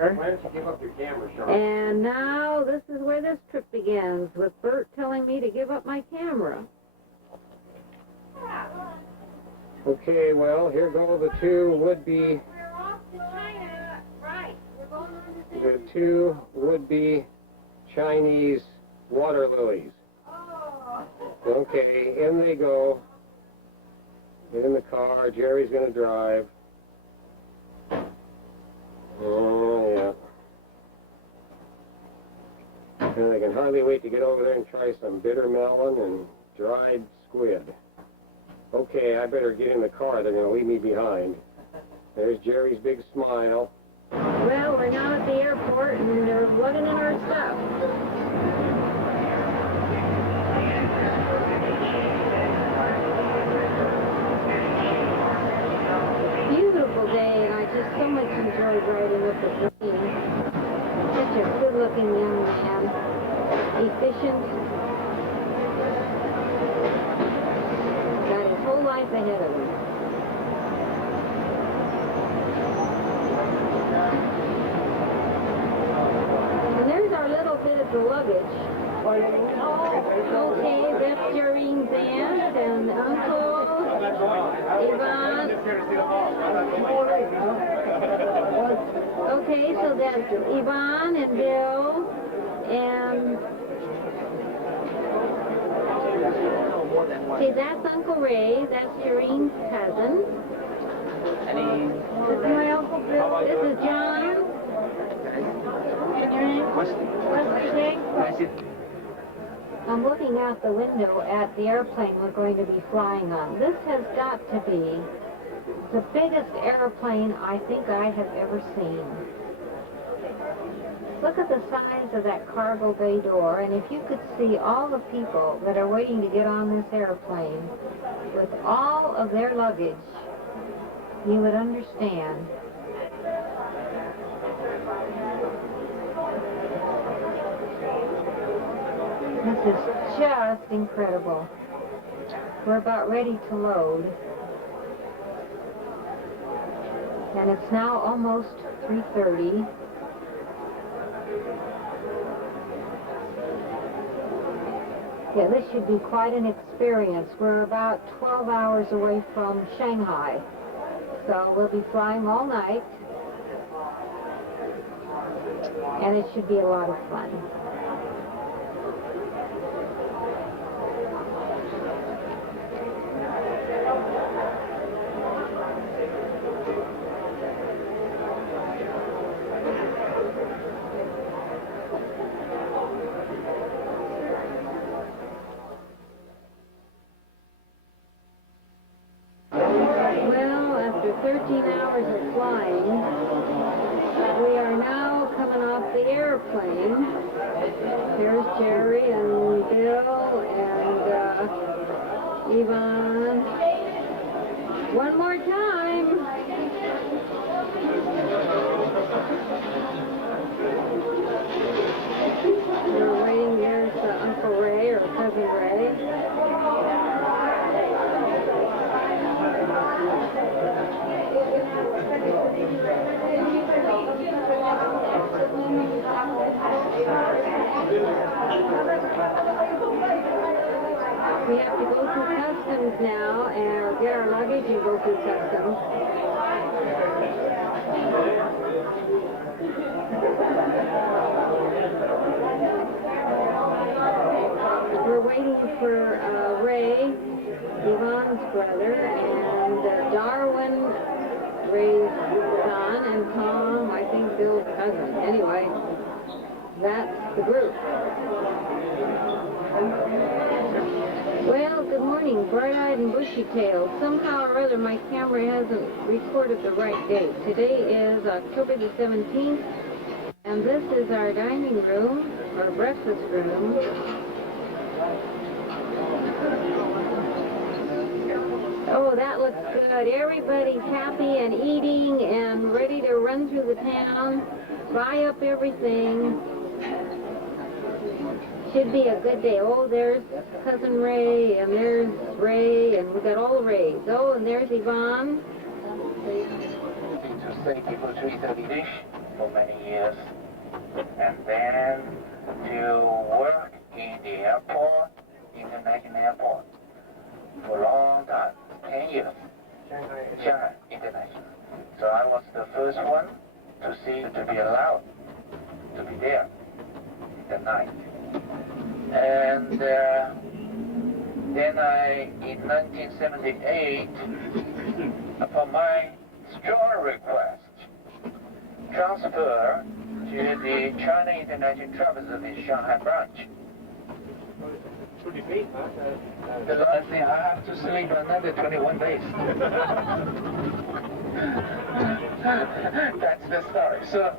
there. Why don't you give up your camera, Sean? And now this is where this trip begins, with Bert telling me to give up my camera. Okay, well, here go the two would-be... We're off to China. Right. We're going on to The two would-be Chinese water lilies. Oh. Okay, in they go. Get in the car. Jerry's going to drive. Oh, yeah. And I can hardly wait to get over there and try some bitter melon and dried squid. Okay, I better get in the car. They're going to leave me behind. There's Jerry's big smile. Well, we're now at the airport, and they're lugging in our stuff. Beautiful day, and I just so much enjoyed riding with the plane. Such a good-looking young man. Efficient. Got his whole life ahead of him. And there's our little bit of the luggage. Okay, that's Jerry's aunt and Uncle Yvonne. Okay, so that's Yvonne and Bill and... See, that's Uncle Ray. That's Jerry's cousin. This is my Uncle Bill. This is John. What's your name? I'm looking out the window at the airplane we're going to be flying on. This has got to be the biggest airplane I think I have ever seen. Look at the size of that cargo bay door, and if you could see all the people that are waiting to get on this airplane with all of their luggage, you would understand. This is just incredible. We're about ready to load. And it's now almost 3:30. Yeah, this should be quite an experience. We're about 12 hours away from Shanghai. So we'll be flying all night. And it should be a lot of fun. Well, after 13 hours of flying, we are now coming off the airplane. Here's Jerry and Bill and Yvonne. One more time. We're waiting. There's Uncle Ray or Cousin Ray. We have to go through customs now and get our luggage and go through customs. We're waiting for Ray, Yvonne's brother, and Darwin, Ray's son, and Tom, I think Bill's cousin. Anyway, that's the group. Well, good morning, bright-eyed and bushy-tailed. Somehow or other, my camera hasn't recorded the right date. Today is October the 17th, and this is our dining room, or breakfast room. Oh, that looks good. Everybody's happy and eating and ready to run through the town, buy up everything. Should be a good day. Oh, there's Cousin Ray, and there's Ray, and we got all the Rays. Oh, and there's Yvonne. for many years. And then to work in the airport, international airport, for a long time, 10 years. Shanghai International. So I was the first one to be allowed to be there that night. And then in 1978, upon my strong request, transfer to the China International Travel Service Shanghai branch. The last thing, I have to sleep another 21 days. That's the story. So,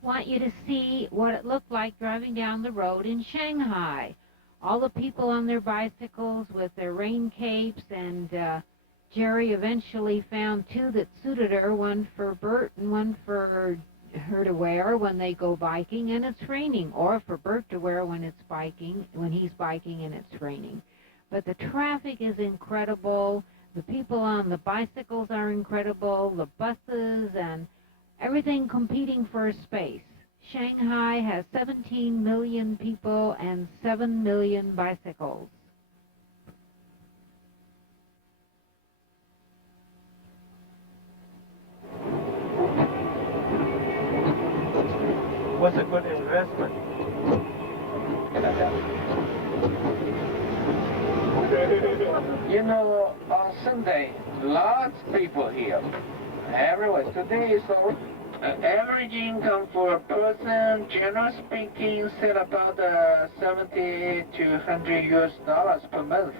want you to see what it looked like driving down the road in Shanghai. All the people on their bicycles with their rain capes, and Jerry eventually found two that suited her, one for Bert and one for her to wear when they go biking and it's raining, or for Bert to wear when he's biking and it's raining. But the traffic is incredible. The people on the bicycles are incredible, the buses and everything competing for space. Shanghai has 17 million people and 7 million bicycles. What's a good investment? you know, on Sunday, lots of people here. Everywhere. Today is all average income for a person, generally speaking, set about 70 to 100 US dollars per month.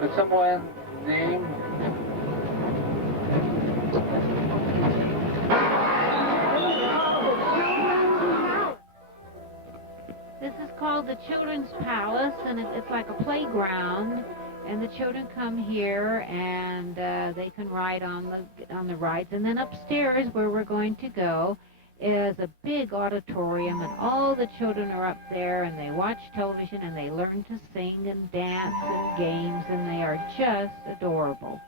But someone named This is called the Children's Palace, and it's like a playground. And the children come here, and they can ride on the rides. And then upstairs, where we're going to go, is a big auditorium, and all the children are up there, and they watch television, and they learn to sing and dance and games, and they are just adorable.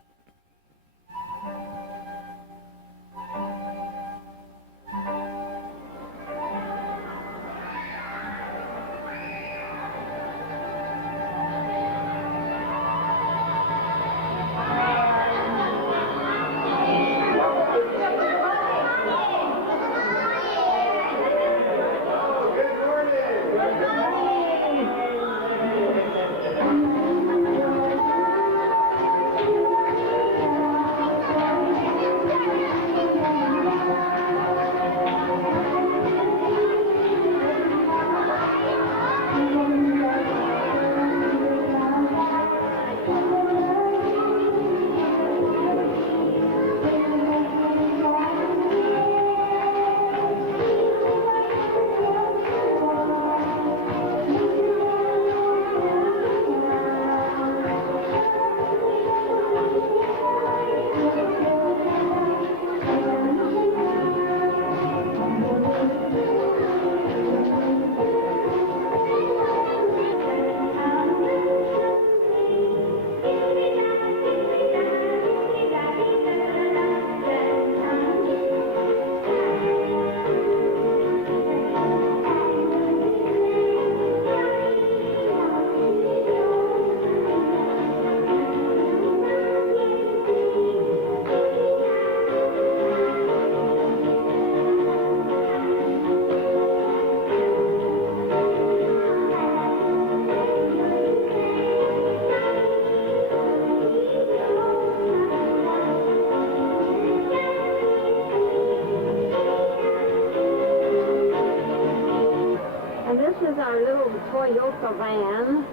This is our little Toyota van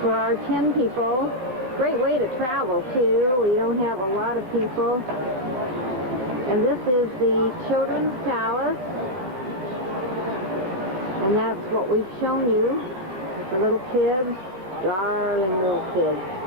for our 10 people. Great way to travel, too. We don't have a lot of people. And this is the Children's Palace. And that's what we've shown you. The little kids, darling little kids.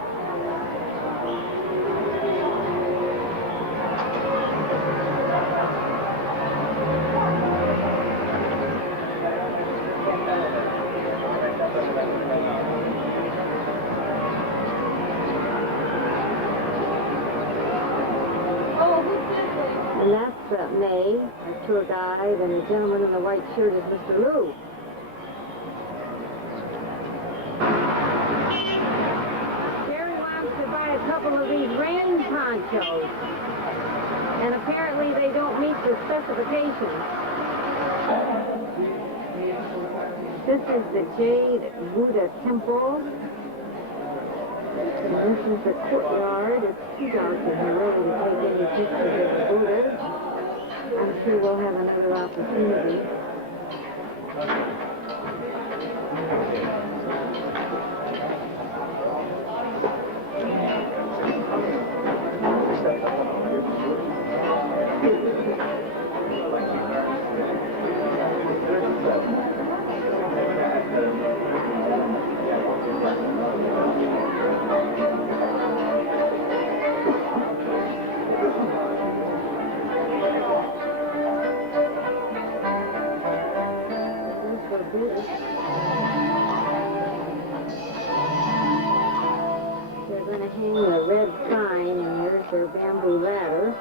And that's May, our tour guide, and the gentleman in the white shirt is Mr. Lou. Jerry wants to buy a couple of these rain ponchos, and apparently they don't meet the specifications. This is the Jade Buddha Temple. This is the courtyard. It's too dark in here really to take any pictures of the Buddhas. I'm sure we'll have another opportunity. They're going to hang a red sign, and there's their bamboo ladder.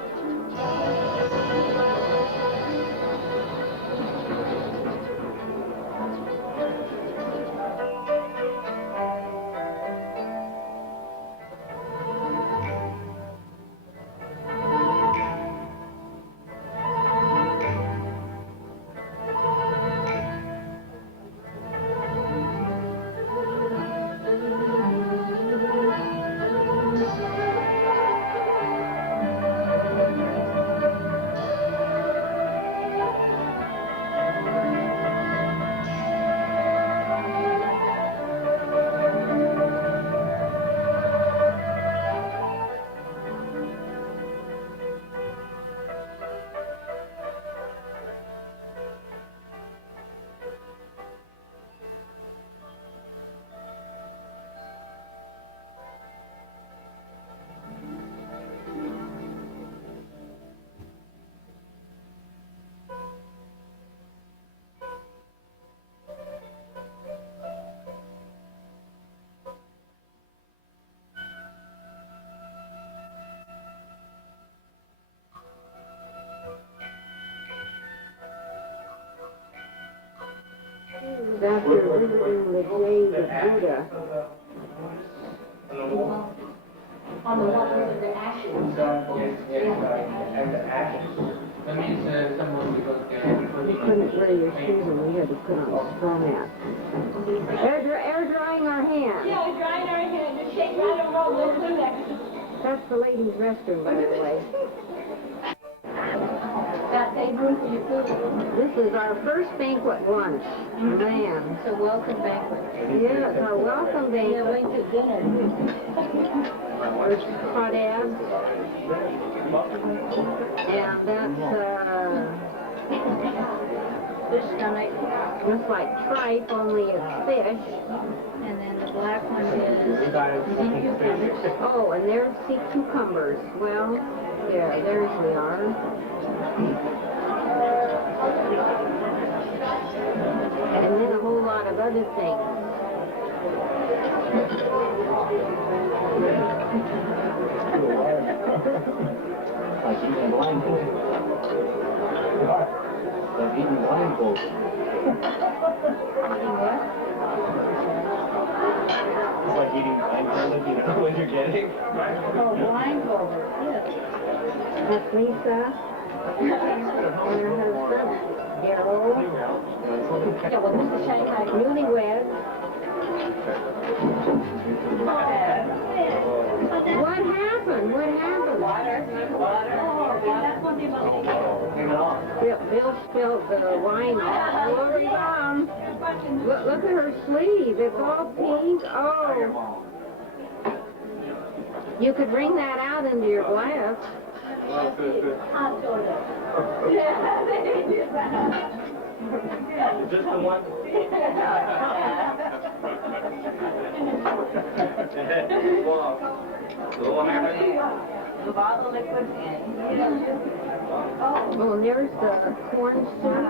After visiting the Jade Buddha. On the one with the ashes. Yes, and the ashes. That means someone because You couldn't wear your shoes and we had to put on a straw mat. Air drying our hands. Yeah, drying our hands, just shake right and roll, let's do that. That's the ladies' restroom, by the way. Got saved room for your food. This is our first banquet lunch. Man. It's a welcome banquet. Yes, our welcome Yeah, banquet. wait till dinner. There's crawdads. And that's, Fish stomach. looks like tripe, only it's fish. And then the black one is sea cucumbers. Oh, and there's sea cucumbers. Well, yeah, there's we are. And then a whole lot of other things. Like eating blindfolded. Like eating blindfolded. It's like eating blindfolded, you know what you're getting? Oh, blindfolded, yes. That's Lisa. And her husband, Darryl. Yeah, well, this is Shanghai. Newlyweds. What happened? What happened? Water. That's one thing about Bill spilled the wine all over his arm. Look at her sleeve. It's all pink. Oh. You could bring that out into your glass. hot soda. Yeah, they did that. Just the one? The bottle liquid Oh, and there's the corn soup.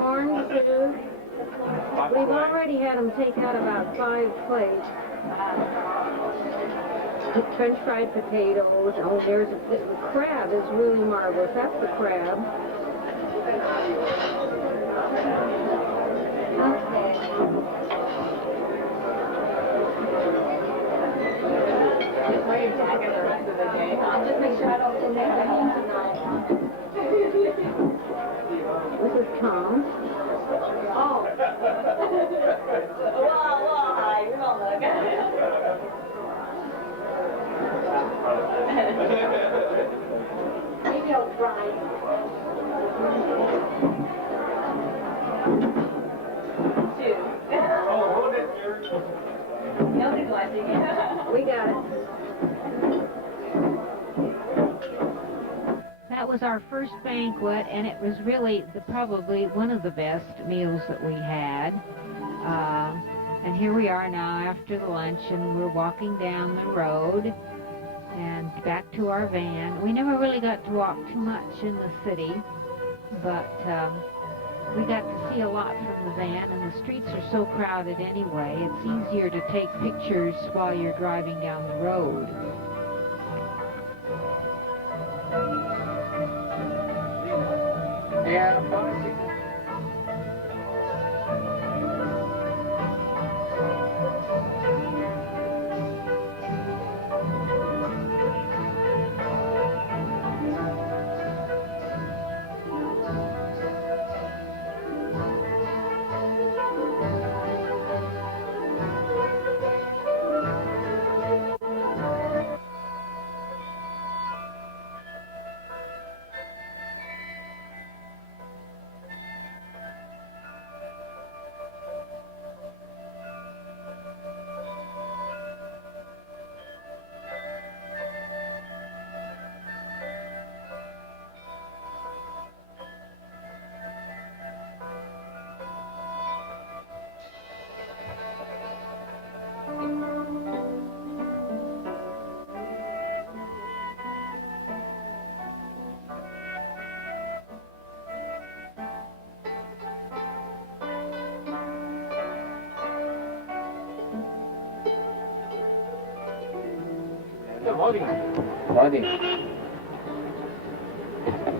Corn soup. We've already had them take out about 5 plates. French fried potatoes. Oh, the crab is really marvelous. That's the crab. Just wear your jacket the rest of the day. I'll just make sure I don't sit next to him tonight. This is Tom. Oh. 와, 이거 Maybe I'll try. Two. Oh, hold it. Nobody's watching. We got it. That was our first banquet, and it was really probably one of the best meals that we had. And here we are now after the lunch, and we're walking down the road and back to our van. We never really got to walk too much in the city, but we got to see a lot from the van, and the streets are so crowded anyway. It's easier to take pictures while you're driving down the road. Yeah, policy. 어디? 어디?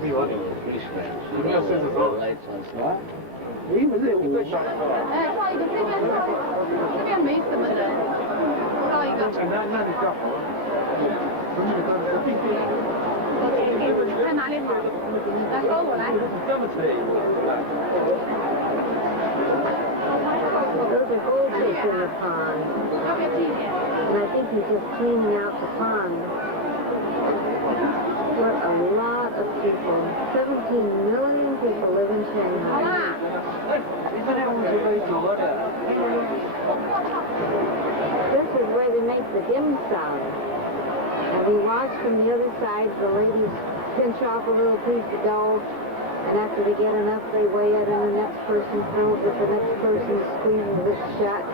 우리 어디? 우리가 쓰어서 우리 무슨 이거 哎，放一个这边没什么人，放一个。那你叫好了。在哪里好？来跟我来。 Those are goldfish in the pond. 要不要近一点？ And I think he's just cleaning out the pond. What a lot of people. 17 million people live in 好 Shanghai. 啦。 This is where they make the dim sum. And we watch from the other side, the ladies pinch off a little piece of dough, and after they get enough, they weigh it, and the next person throws it, the next person squeezes it shut.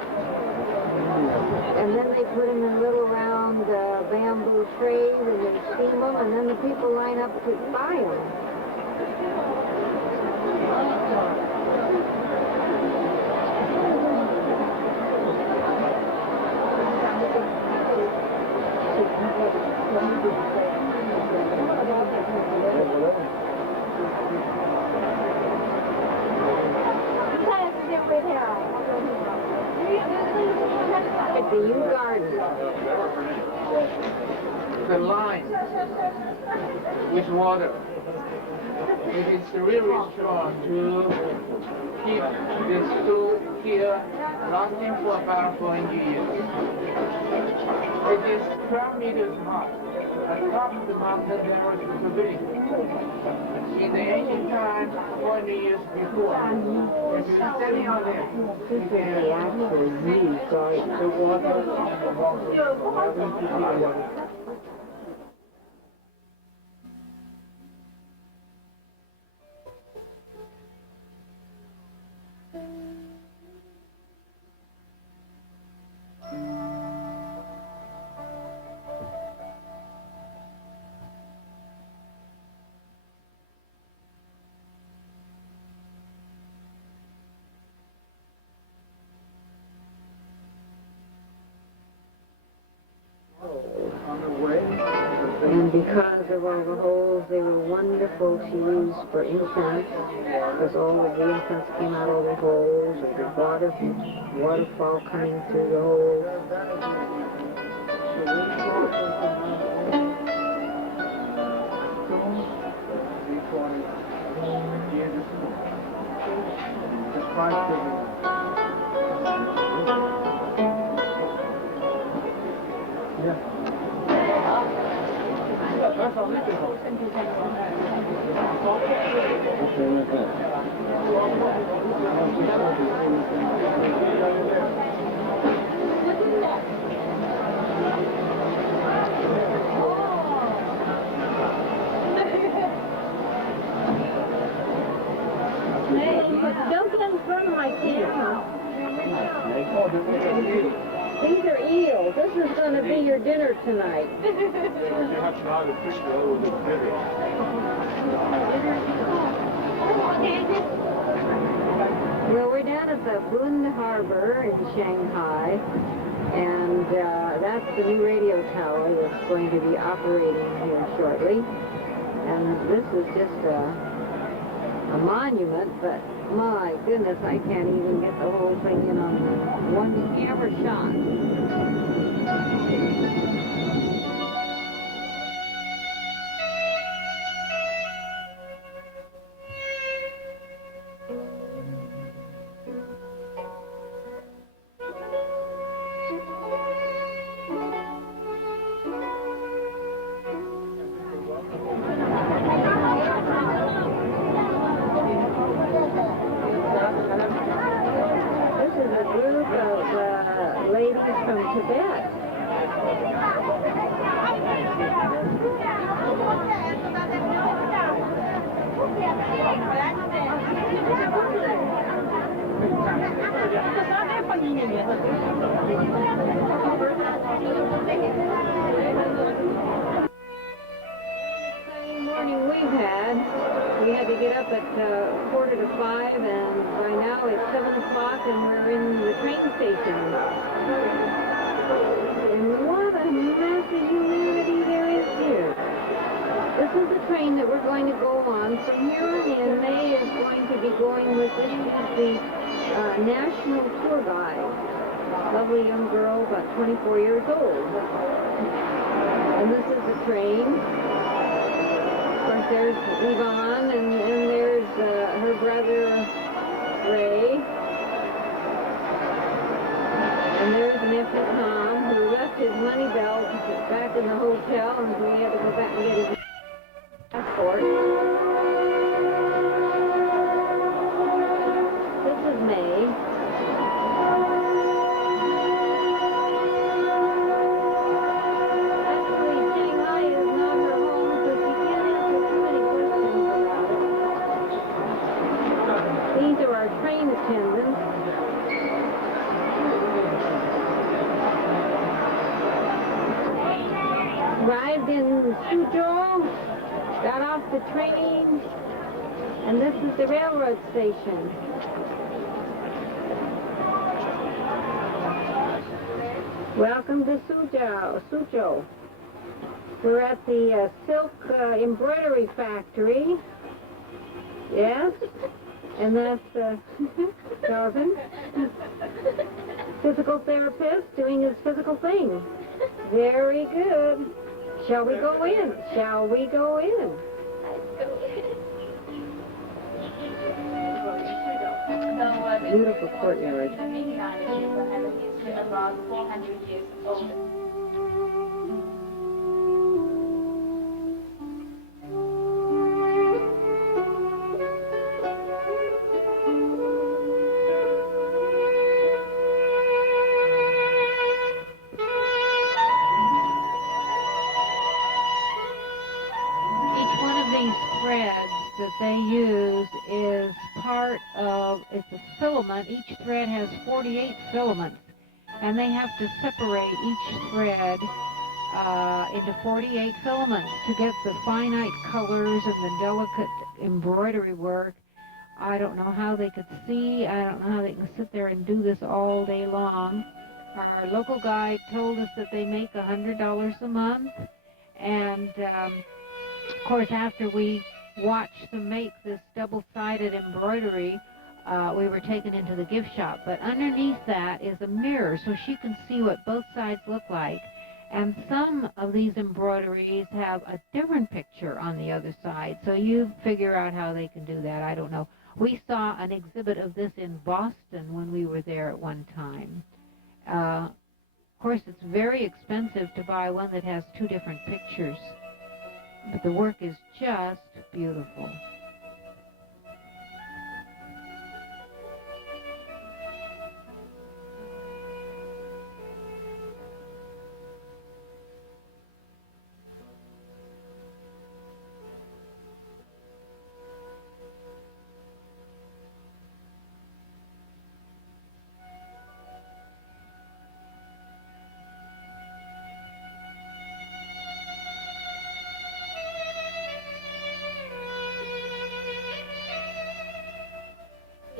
And then they put them in little round bamboo trays, and they steam them, and then the people line up to buy them. At the U Garden. the line with water. It is really strong to keep this soup here lasting for about 20 years. It is 12 meters high. At the top of the mountain there was a pavilion. In the ancient times, 20 years before, if you're standing on there, This is the actual U Garden. The water. And because of all the holes, they were wonderful to use for incense, because all of the incense came out of the holes, or the waterfall coming through the holes. Don't get in front of my camera. These are eels. This is going to be your dinner tonight. Well, we're down at the Bund Harbor in Shanghai, and that's the new radio tower that's going to be operating here shortly. And this is just a monument, but my goodness, I can't even get the whole thing in on one camera shot. Ladies from Tibet. Morning we've had. We had to get up at 4:45, and by now it's 7 o'clock, and we're in the train station. And what a massive humidity there is here. This is the train that we're going to go on. From here on in, May is going to be going with this is the national tour guide. Lovely young girl, about 24 years old. And this is the train. Of course, there's Yvonne, and there's her brother, Ray. And there's nephew Tom, who left his money belt back in the hotel, and we had to go back and get his passport. This is May. Actually, Shanghai is not her home, so she can't answer too many questions about it. These are our train attendants. Arrived in Suzhou, got off the train, and this is the railroad station. Welcome to Suzhou. We're at the silk embroidery factory. Yes, and that's Calvin, physical therapist doing his physical thing. Very good. Shall we go in? Shall we go in? Beautiful courtyard. The main line has a history around 400 years old. That they use is part of, it's a filament. Each thread has 48 filaments, and they have to separate each thread into 48 filaments to get the finite colors and the delicate embroidery work. I don't know how they could see. I don't know how they can sit there and do this all day long. Our local guide told us that they make $100 a month, and of course, after we watched them make this double-sided embroidery, we were taken into the gift shop. But underneath that is a mirror, so she can see what both sides look like. And some of these embroideries have a different picture on the other side, so you figure out how they can do that. I don't know. We saw an exhibit of this in Boston when we were there at one time. Of course, it's very expensive to buy one that has two different pictures, but the work is just beautiful.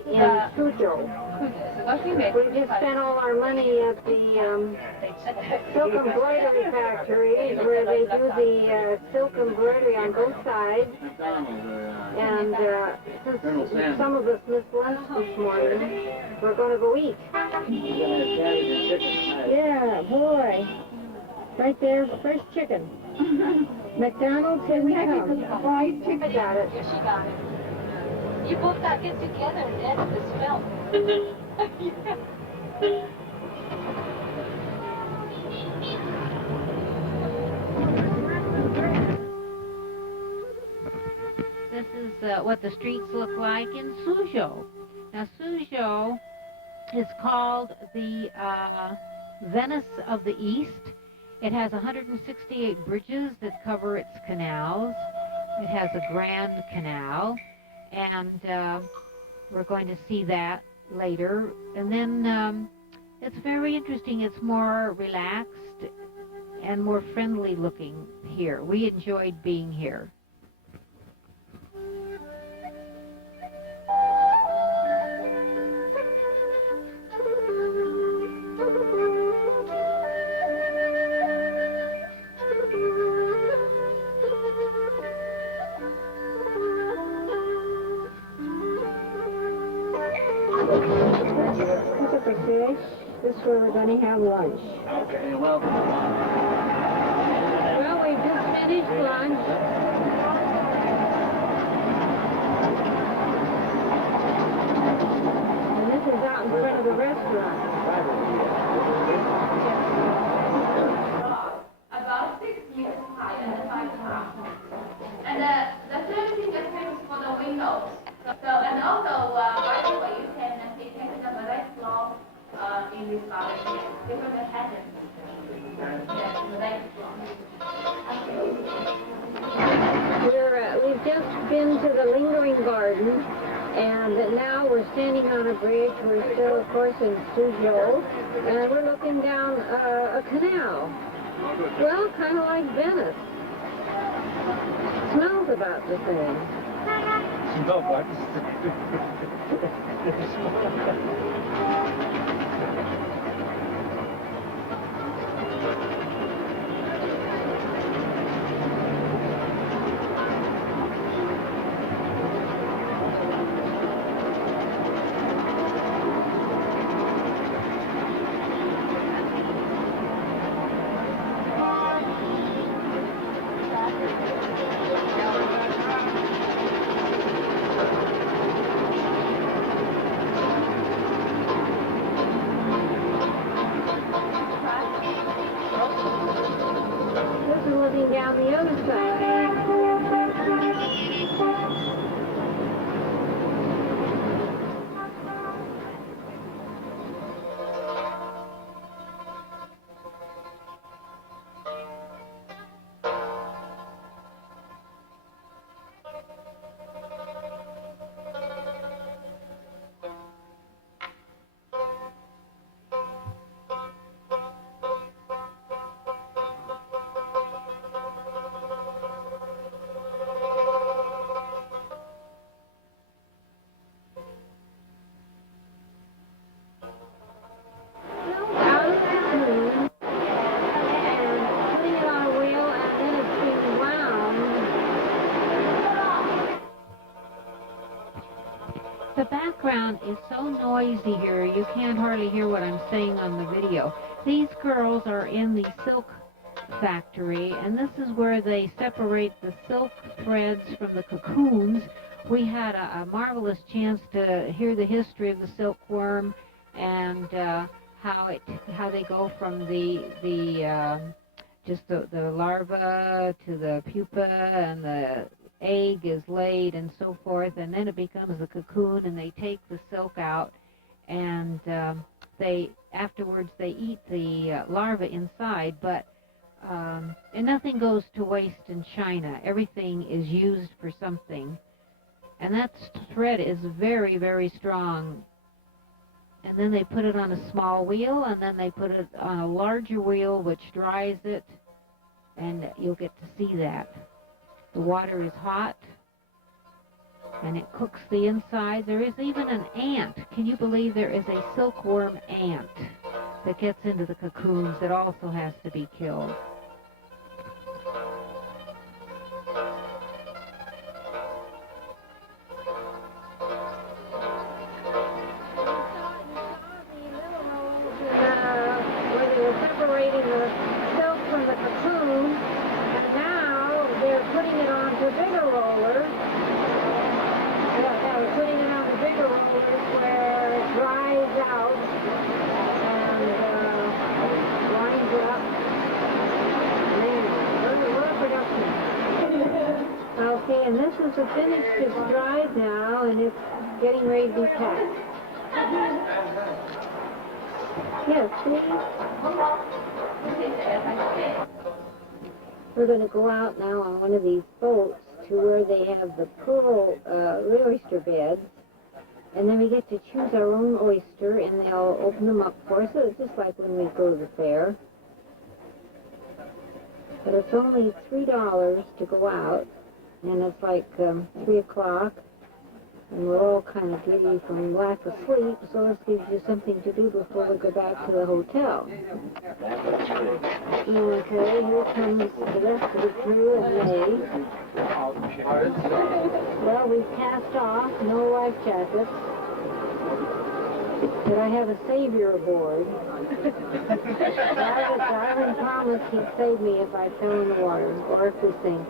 In Suzhou. We just spent all our money at the silk embroidery factory where they do the silk embroidery on both sides. And since some of us missed lunch this morning, we're going to go eat. Yeah, boy. Right there, fresh chicken. McDonald's, here we come. Fried chicken. I got it. Yeah, she got it. You both got to get together and edit this film. This is what the streets look like in Suzhou. Now, Suzhou is called the Venice of the East. It has 168 bridges that cover its canals. It has a Grand Canal, and we're going to see that later. And then it's very interesting. It's more relaxed and more friendly looking here. We enjoyed being here. This is where we're going to have lunch. Okay, well. Well, we just finished lunch. And this is out in front of the restaurant. About 6 meters high and 5 tall. And the third thing is famous for the windows. So and also, by the way, you can take them very slow in this garden because the pattern. We've just been to the lingering garden, and now we're standing on a bridge. We're still, of course, in Suzhou, and we're looking down a canal. Well, kind of like Venice. Smells about the same. Smell like Down the other side. background is so noisy here, you can't hardly hear what I'm saying on the video. These girls are in the silk factory, and this is where they separate the silk threads from the cocoons. We had a marvelous chance to hear the history of the silkworm and how they go from the larva to the pupa, and the egg is laid and so forth, and then it becomes a cocoon, and they take the silk out, and afterwards they eat the larva inside, but and nothing goes to waste in China. Everything is used for something, and that thread is very, very strong. And then they put it on a small wheel, and then they put it on a larger wheel which dries it, and you'll get to see that. The water is hot, and it cooks the inside. There is even an ant. Can you believe there is a silkworm ant that gets into the cocoons that also has to be killed? Separating the silk from the cocoon, and now they're putting it onto bigger rollers. They're putting it onto bigger rollers where it dries out and winds it up. Man, what a production. Okay, and this is the finished. It's dried now, and it's getting ready to be packed. Yes, please. We're going to go out now on one of these boats to where they have the pearl oyster beds, and then we get to choose our own oyster, and they'll open them up for us. So it's just like when we go to the fair. But it's only $3 to go out, and it's like 3 o'clock. And we're all kind of giddy from lack of sleep, so this gives you something to do before we go back to the hotel. Okay, here comes the rest of the crew of May. Well, we've cast off, no life jackets. But I have a savior aboard. Darwin promised he'd save me if I fell in the water, or if we sink.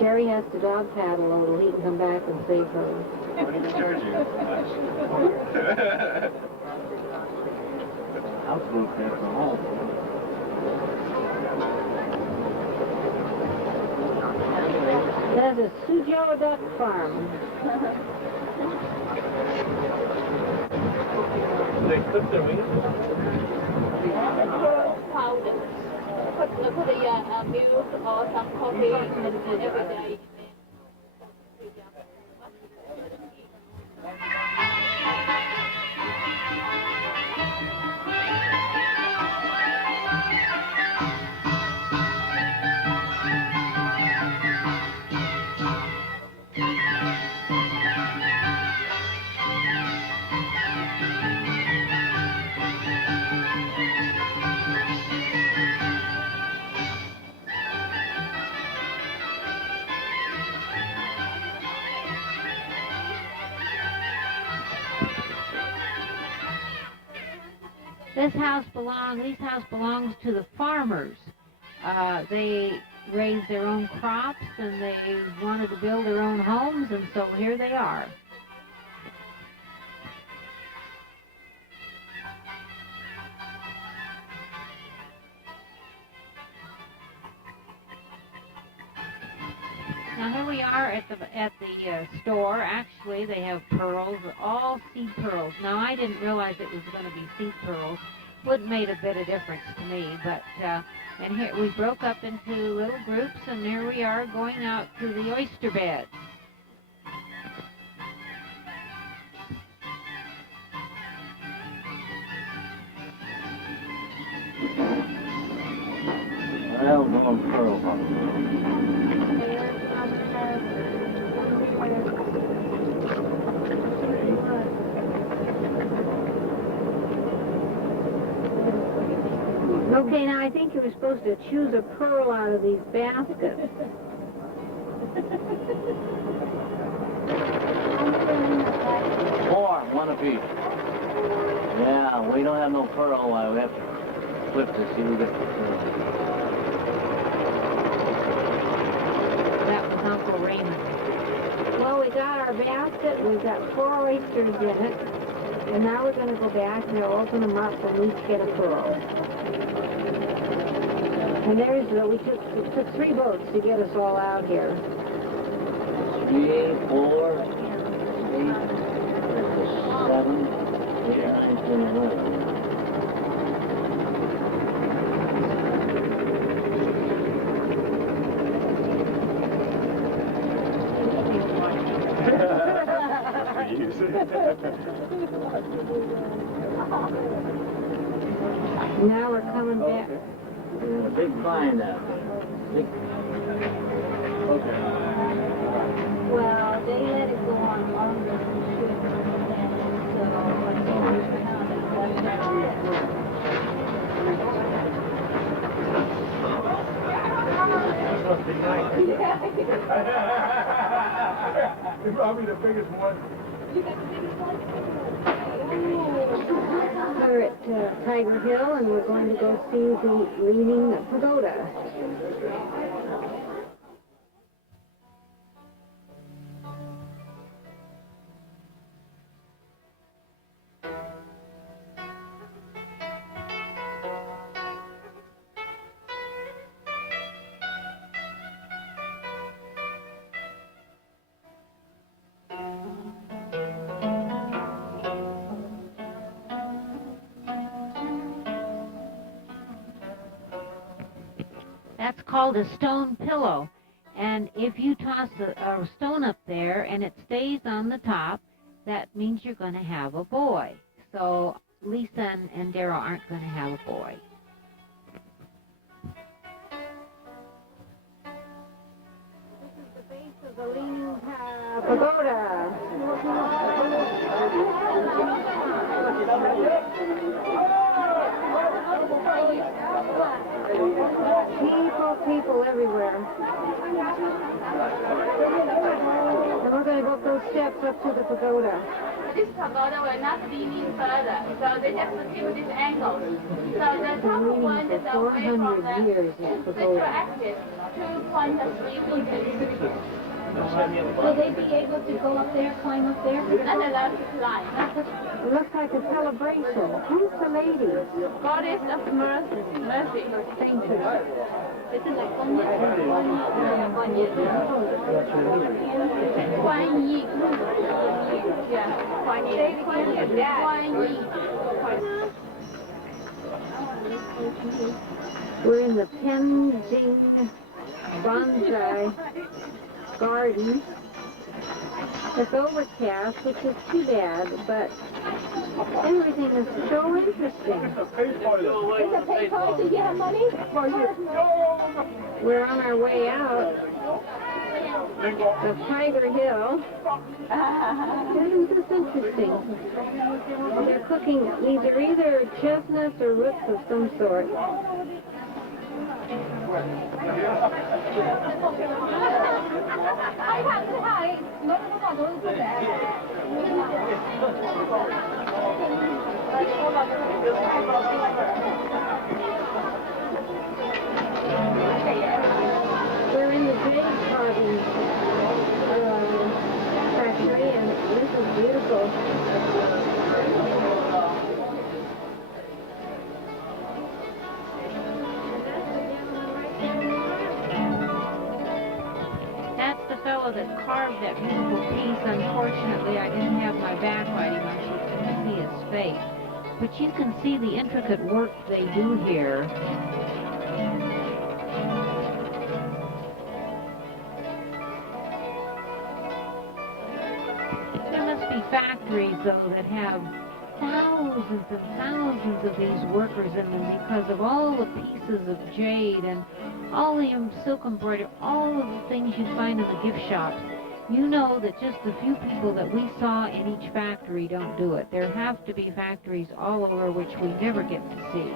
Jerry has to dog paddle a little. He can come back and save her. What did he charge you? Houseboat there from home. That's a Suzhou duck farm. Do they clip their wings? Powder. Put the milk or some coffee and every day. These house belongs to the farmers. They raise their own crops, and they wanted to build their own homes, and so here they are. Now here we are at the store. Actually, they have pearls, all seed pearls. Now I didn't realize it was going to be seed pearls. Wouldn't made a bit of difference to me, but and here we broke up into little groups, and here we are going out to the oyster beds. Well, no pearl hunting. Okay, now I think you were supposed to choose a pearl out of these baskets. one apiece. Yeah, we don't have no pearl. We have to flip to see who gets the pearl. That was Uncle Raymond. Well, we got our basket. We've got 4 oysters in it. And now we're going to go back and they'll open them up and each get a pearl. And there's we took 3 boats to get us all out here. 3, 4, 8, 7, 8, 9, 10, 11. Now we're coming back. A big find out. Big... Okay. Well, they let it go on longer than it should, It's probably the biggest one. We're at Tiger Hill and we're going to go see the Leaning Pagoda. That's called a stone pillow. And if you toss a stone up there and it stays on the top, that means you're going to have a boy. So Lisa and Daryl aren't going to have a boy. This is the base of the Leaning Pagoda. People everywhere. And we're going to go up those steps up to the pagoda. this pagoda will not lean in further, so they just keep this angle. So the top point is away from the central axis, 2.3 meters. Will they be able to go up there, climb up there? Not allowed to climb. It looks like a celebration. Who's the lady? Goddess of mercy. Mercy. Thank you. It's like Guan Yi. Yeah. Guan Yi. We're in the Penjing Bonsai Garden. It's overcast, which is too bad, but everything is so interesting. It's a PayPal. Do you have money? We're on our way out of Tiger Hill. Isn't this interesting? They're cooking, these are either chestnuts or roots of some sort. We're in the jade carving factory, and this is beautiful. That's the fellow that carved that beautiful piece. Unfortunately, I didn't have my backlighting on, so you couldn't see his face. But you can see the intricate work they do here. There must be factories, though, that have thousands and thousands of these workers in them because of all the pieces of jade and all the silk embroidery, all of the things you find in the gift shops. You know that just the few people that we saw in each factory don't do it. There have to be factories all over which we never get to see.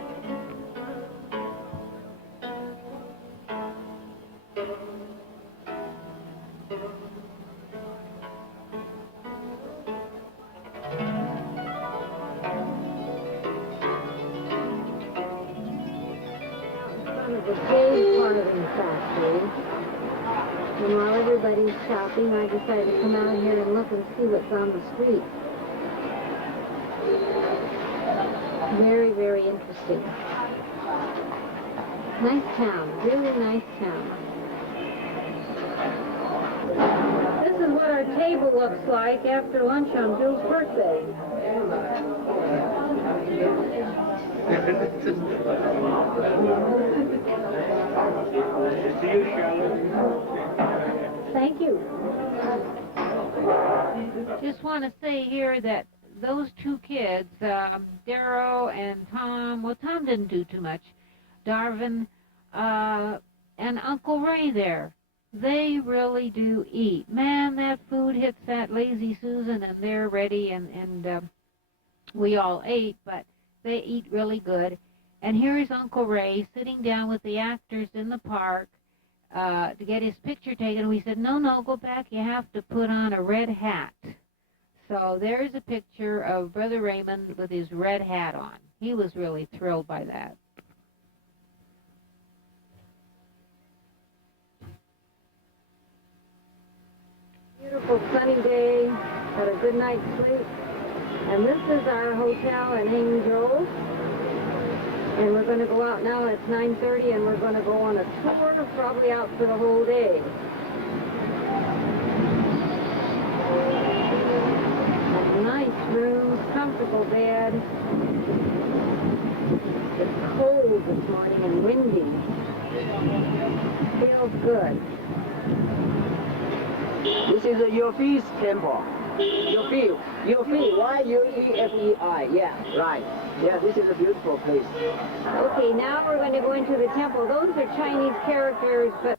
the cave carving factory. And while everybody's shopping, I decided to come out here and look and see what's on the street. Very, very interesting. Nice town, really nice town. This is what our table looks like after lunch on Bill's birthday. See you, Charlotte. Thank you. Just want to say here that those two kids, Darrow and Tom, well, Tom didn't do too much, Darvin, and Uncle Ray there, they really do eat. Man, that food hits that lazy Susan, and they're ready, and we all ate, but they eat really good. And here is Uncle Ray sitting down with the actors in the park to get his picture taken. We said, no, go back. You have to put on a red hat. So there's a picture of Brother Raymond with his red hat on. He was really thrilled by that. Beautiful sunny day. Had a good night's sleep. And this is our hotel in Angels. And we're going to go out now. It's 9:30, and we're going to go on a tour, probably out for the whole day. Nice room, comfortable bed. It's cold this morning and windy. Feels good. This is a Yofei's temple. Yofei. Yofei. Y-U-E-F-E-I. Yeah, right. Yeah, this is a beautiful place. Okay, now we're going to go into the temple. Those are Chinese characters, but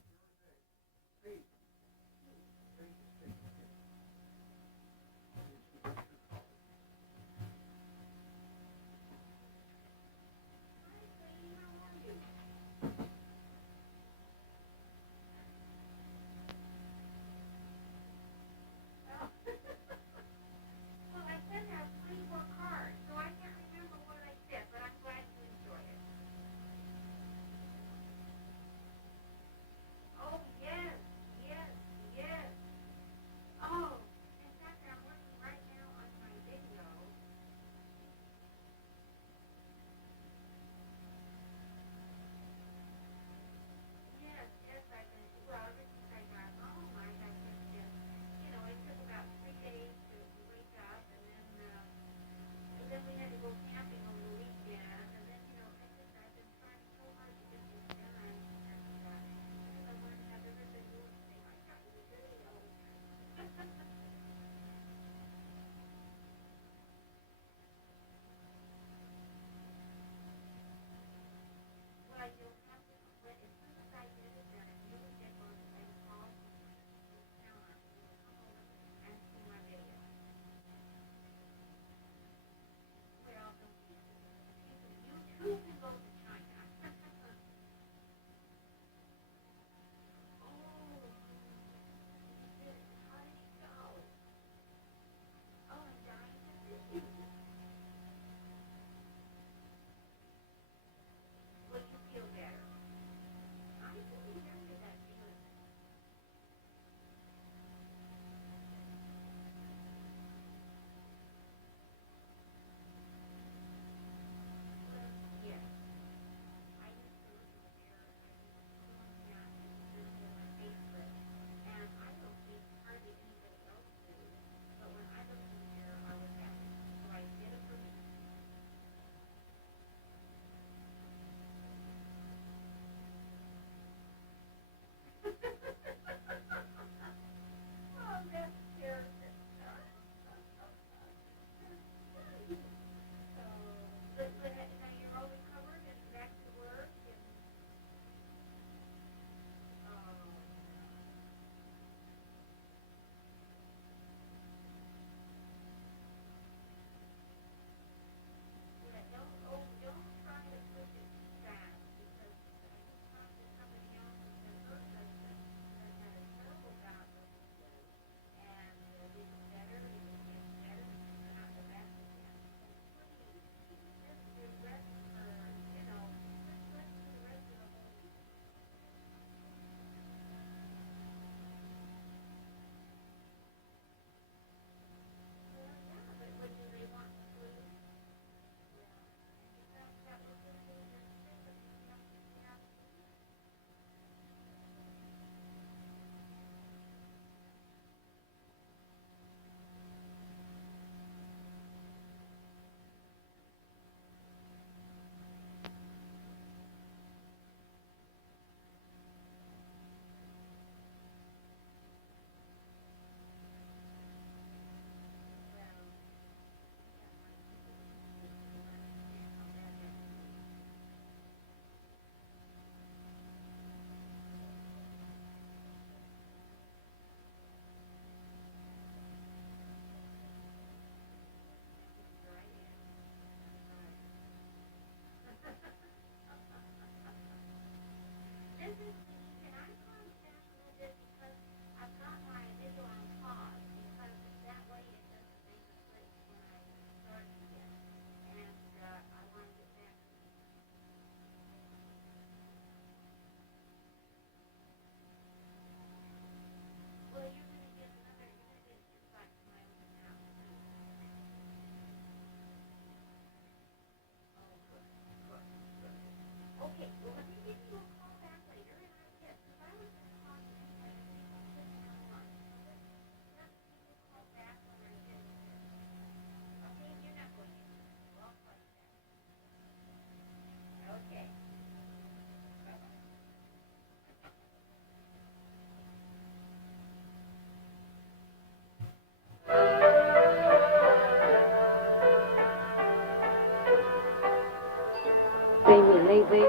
lately.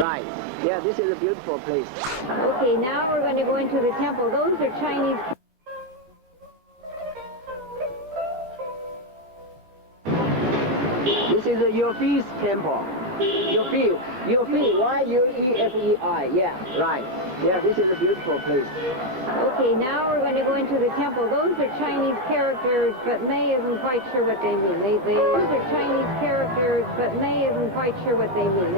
Right. Yeah, this is a beautiful place. Okay, now we're going to go into the temple. Those are Chinese. This is the Yufei's temple. Yufei. Yufei. Y-U-E-F-E-I. Yeah, right. Yeah, this is a beautiful place. Okay, now we're going to go into the temple. Those are Chinese characters, but May isn't quite sure what they mean. Those are Chinese characters, but May isn't quite sure what they mean.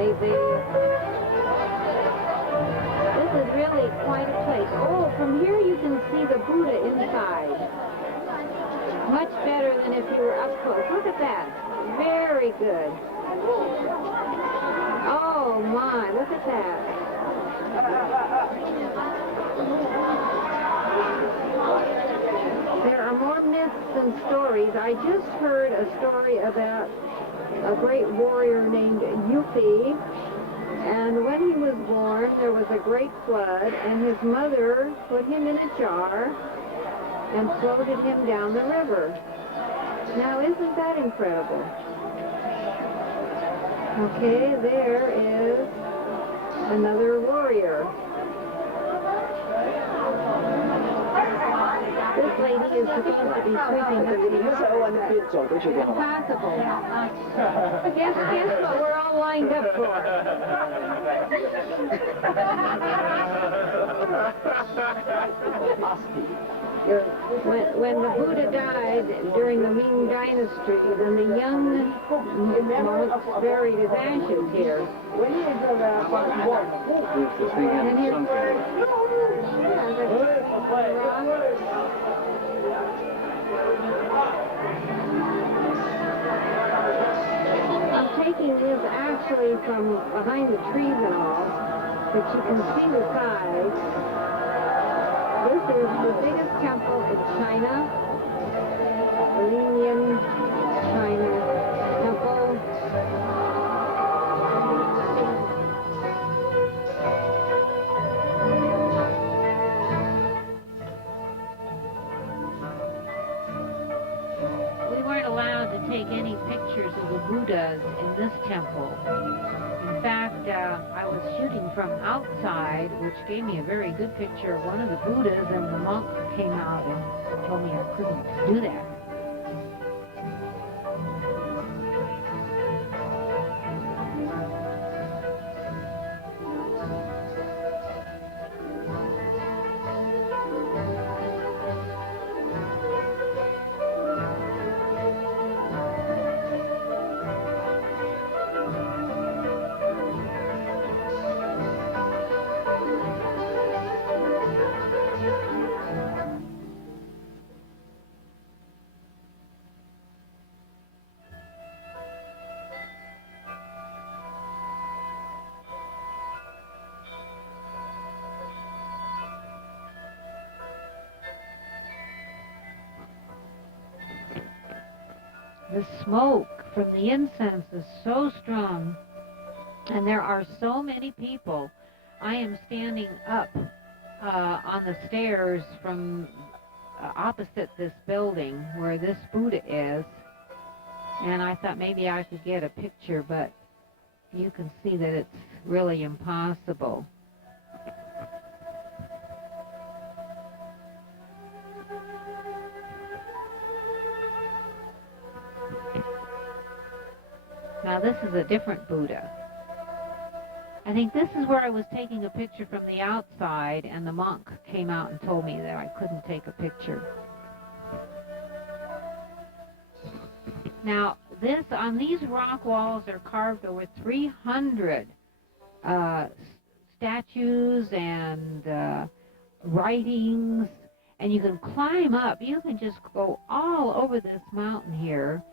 This is really quite a place. Oh, from here you can see the Buddha inside. Much better than if you were up close. Look at that. Very good. Oh my, look at that. There are more myths and stories. I just heard a story about a great warrior named Yufei. And when he was born, there was a great flood, and his mother put him in a jar and floated him down the river. Now, isn't that incredible? Okay, there is another warrior. This lady is supposed to be sweeping up the yard. Impossible. Guess what we're all lined up for? When the Buddha died during the Ming Dynasty, then the young monks buried his ashes here. And his I'm taking this actually from behind the trees and all, but you can see the size. This is the biggest temple in China, the Linian China temple. We weren't allowed to take any pictures of the Buddhas in this temple. In fact, I was shooting from outside, which gave me a very good picture of one of the Buddhas, and the monk came out and told me I couldn't do that. The smoke from the incense is so strong, and there are so many people. I am standing up on the stairs from opposite this building where this Buddha is, and I thought maybe I could get a picture, but you can see that it's really impossible. Now this is a different Buddha. I think this is where I was taking a picture from the outside, and the monk came out and told me that I couldn't take a picture. Now on these rock walls are carved over 300 statues and writings, and you can climb up. You can just go all over this mountain here.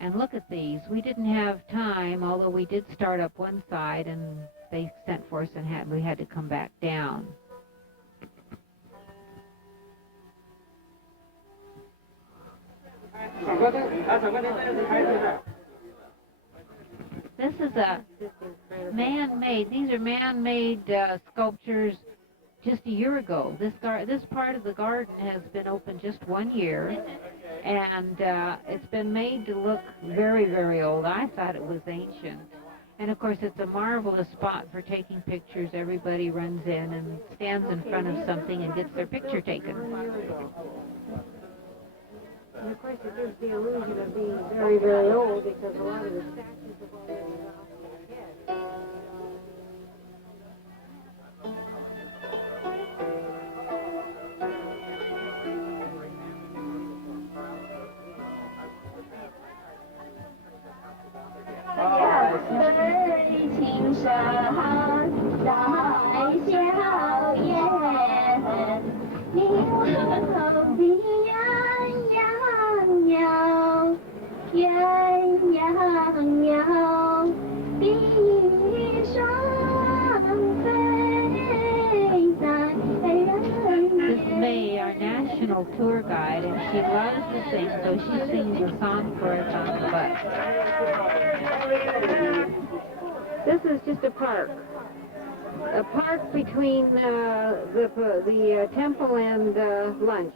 And look at these. We didn't have time, although we did start up one side, and they sent for us and we had to come back down. This is a man-made. These are man-made sculptures. Just a year ago, this part of the garden has been open just 1 year, And it's been made to look very, very old. I thought it was ancient. And of course, it's a marvelous spot for taking pictures. Everybody runs in and stands in front of something and gets their picture taken. And of course, it gives the illusion of being very, very old because a lot of the statues have already lost their heads. This May, our national tour guide, and she loves to sing, so she sings a song for us on the bus. This is just a park. A park between the temple and lunch.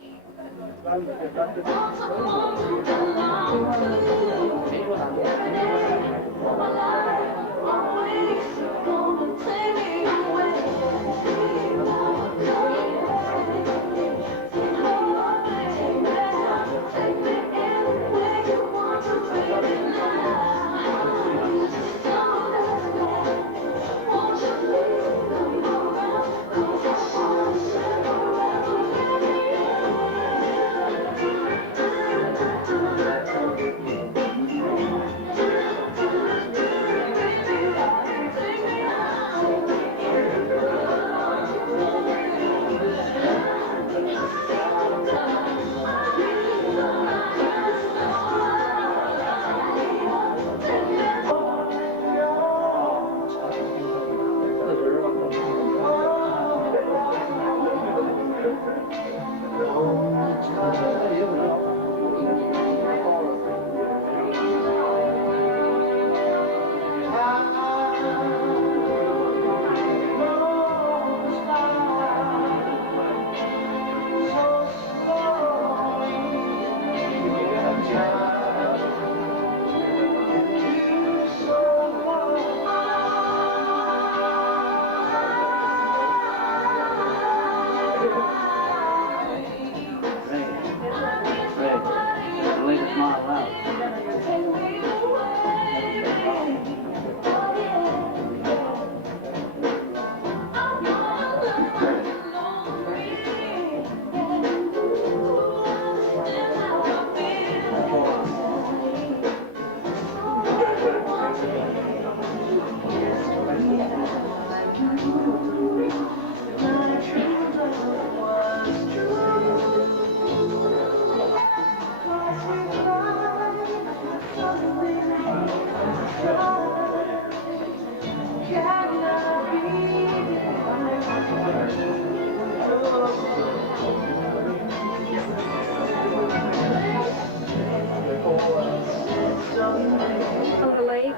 The lake.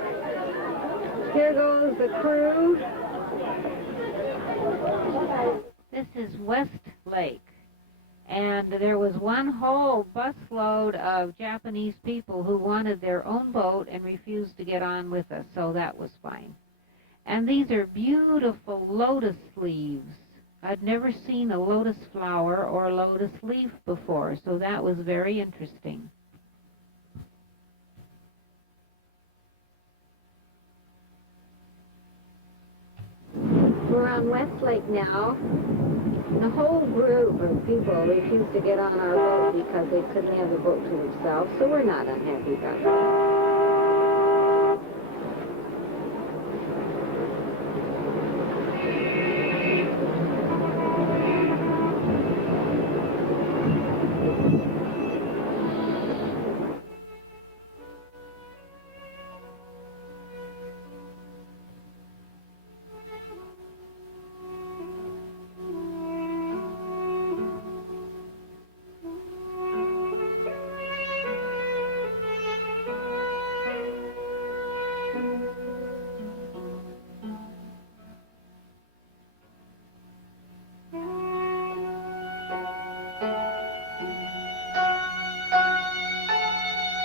Here goes the crew. This is West Lake. And there was one whole busload of Japanese people who wanted their own boat and refused to get on with us, so that was fine. And these are beautiful lotus leaves. I'd never seen a lotus flower or a lotus leaf before, so that was very interesting. We're on West Lake now. And a whole group of people refused to get on our boat because they couldn't have the boat to themselves, so we're not unhappy about that.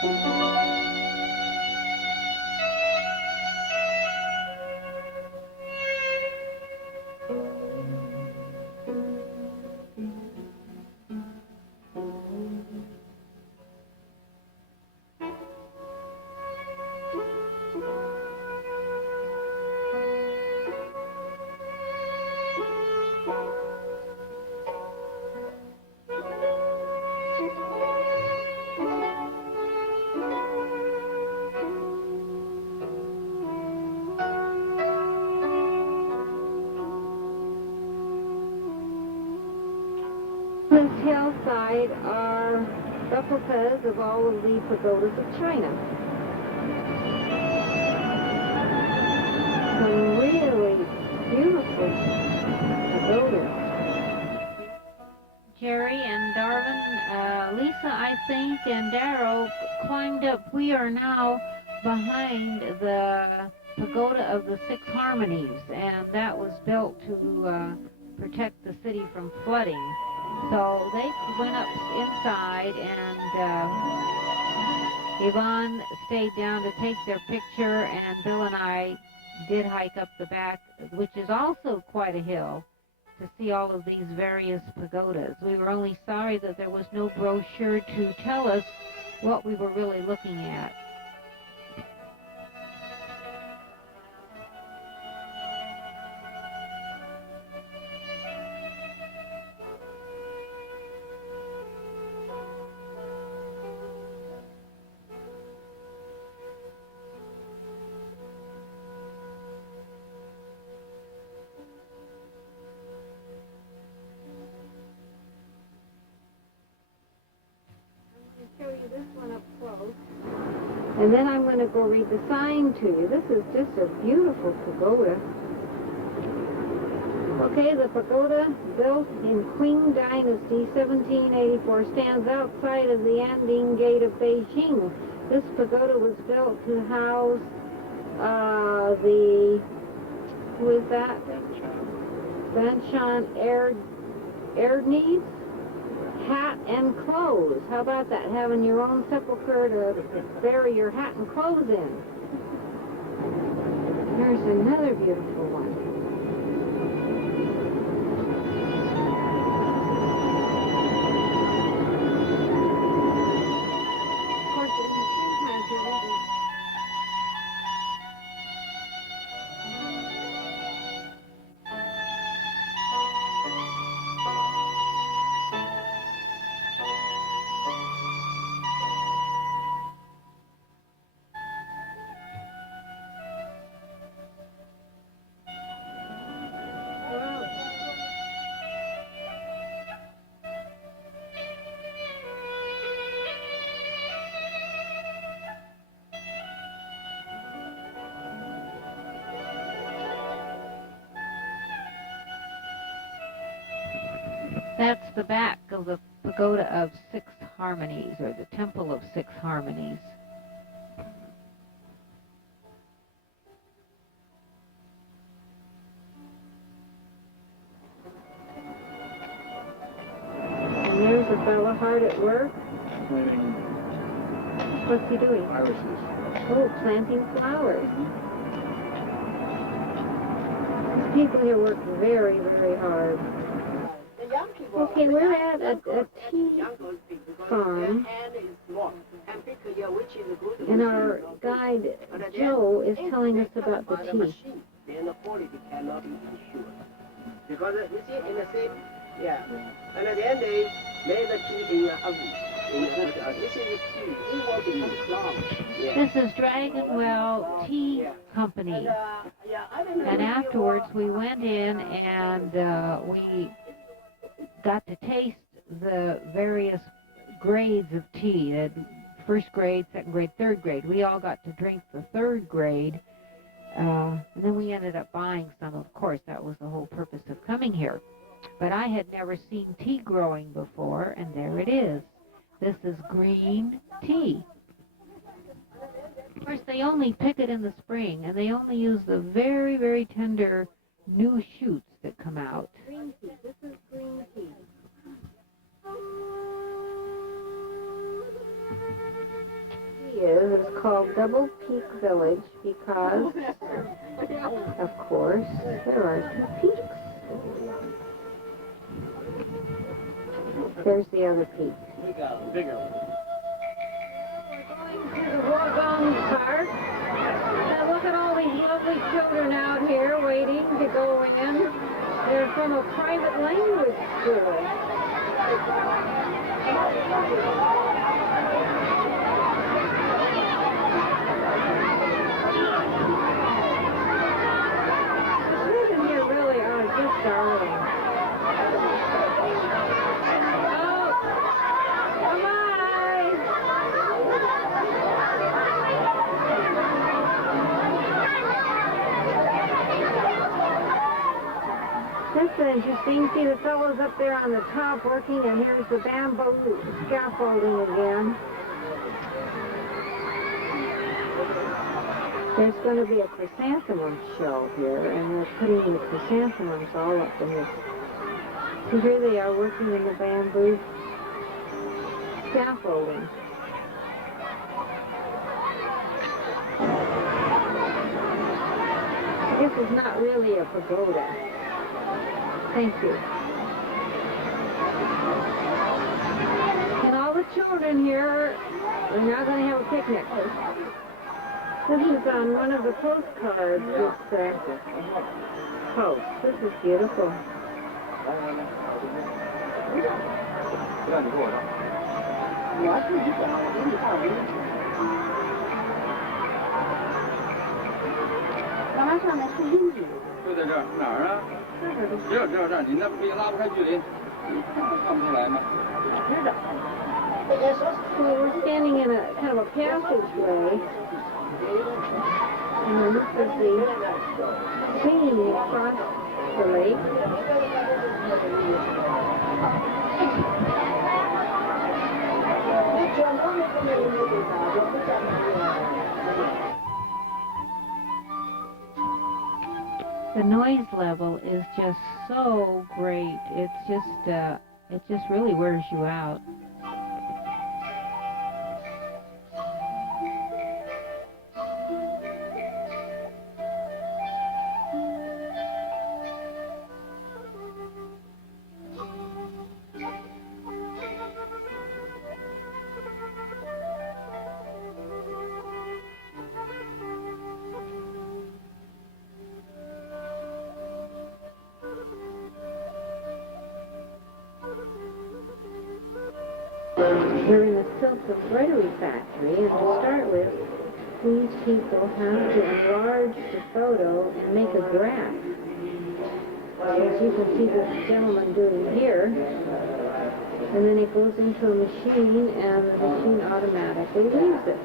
This hillside are replicas of all of the pagodas of China. Some really beautiful pagodas. Jerry and Darwin, Lisa, I think, and Darrow climbed up. We are now behind the pagoda of the Six Harmonies, and that was built to protect the city from flooding. So they went up inside, and Yvonne stayed down to take their picture, and Bill and I did hike up the back, which is also quite a hill, to see all of these various pagodas. We were only sorry that there was no brochure to tell us what we were really looking at. Show you this one up close, and then I'm going to go read the sign to you. This is just a beautiful pagoda. Okay, the pagoda, built in Qing Dynasty, 1784, stands outside of the Anding Gate of Beijing. This pagoda was built to house who is that? Banshan Erdnese? Hat and clothes. How about that? Having your own sepulcher to bury your hat and clothes in. Here's another beautiful one. Of course, sometimes you're reading. That's the back of the Pagoda of Six Harmonies, or the Temple of Six Harmonies. And there's a fellow hard at work. Planting What's he doing? irises. Oh, planting flowers. These people here work very, very hard. Okay, we're at a tea farm, and our guide, Joe, is telling us about the tea. Then the quality cannot be ensured. Because you see in the same, yeah. And then they made the tea in the oven. This is the tea. It will become cloud. Yeah. This is Dragonwell Tea Company. And afterwards we went in and we got to taste the various grades of tea. First grade, second grade, third grade. We all got to drink the third grade. And then we ended up buying some, of course. That was the whole purpose of coming here. But I had never seen tea growing before, and there it is. This is green tea. Of course, they only pick it in the spring, and they only use the very, very tender new shoots that come out. Green tea. This is green tea. is called Double Peak Village because, of course, there are two peaks. There's the other peak. Bigger. To the Wollongong Park. And look at all these lovely children out here waiting to go in. They're from a private language school. The children here really are just darling. That's interesting. See the fellows up there on the top working, and here's the bamboo scaffolding again. There's going to be a chrysanthemum show here, and they're putting the chrysanthemums all up in this. So here they are working in the bamboo scaffolding. This is not really a pagoda. Thank you. And all the children here are now going to have a picnic. This is on one of the postcards, this house. This is beautiful. Well, we're standing in a kind of a passageway, and this is the scene across the lake. The noise level is just so great. It just really wears you out. We're in a silk embroidery factory, and to start with, these people have to enlarge the photo and make a graph. As you can see this gentleman doing here, and then it goes into a machine, and the machine automatically reads it.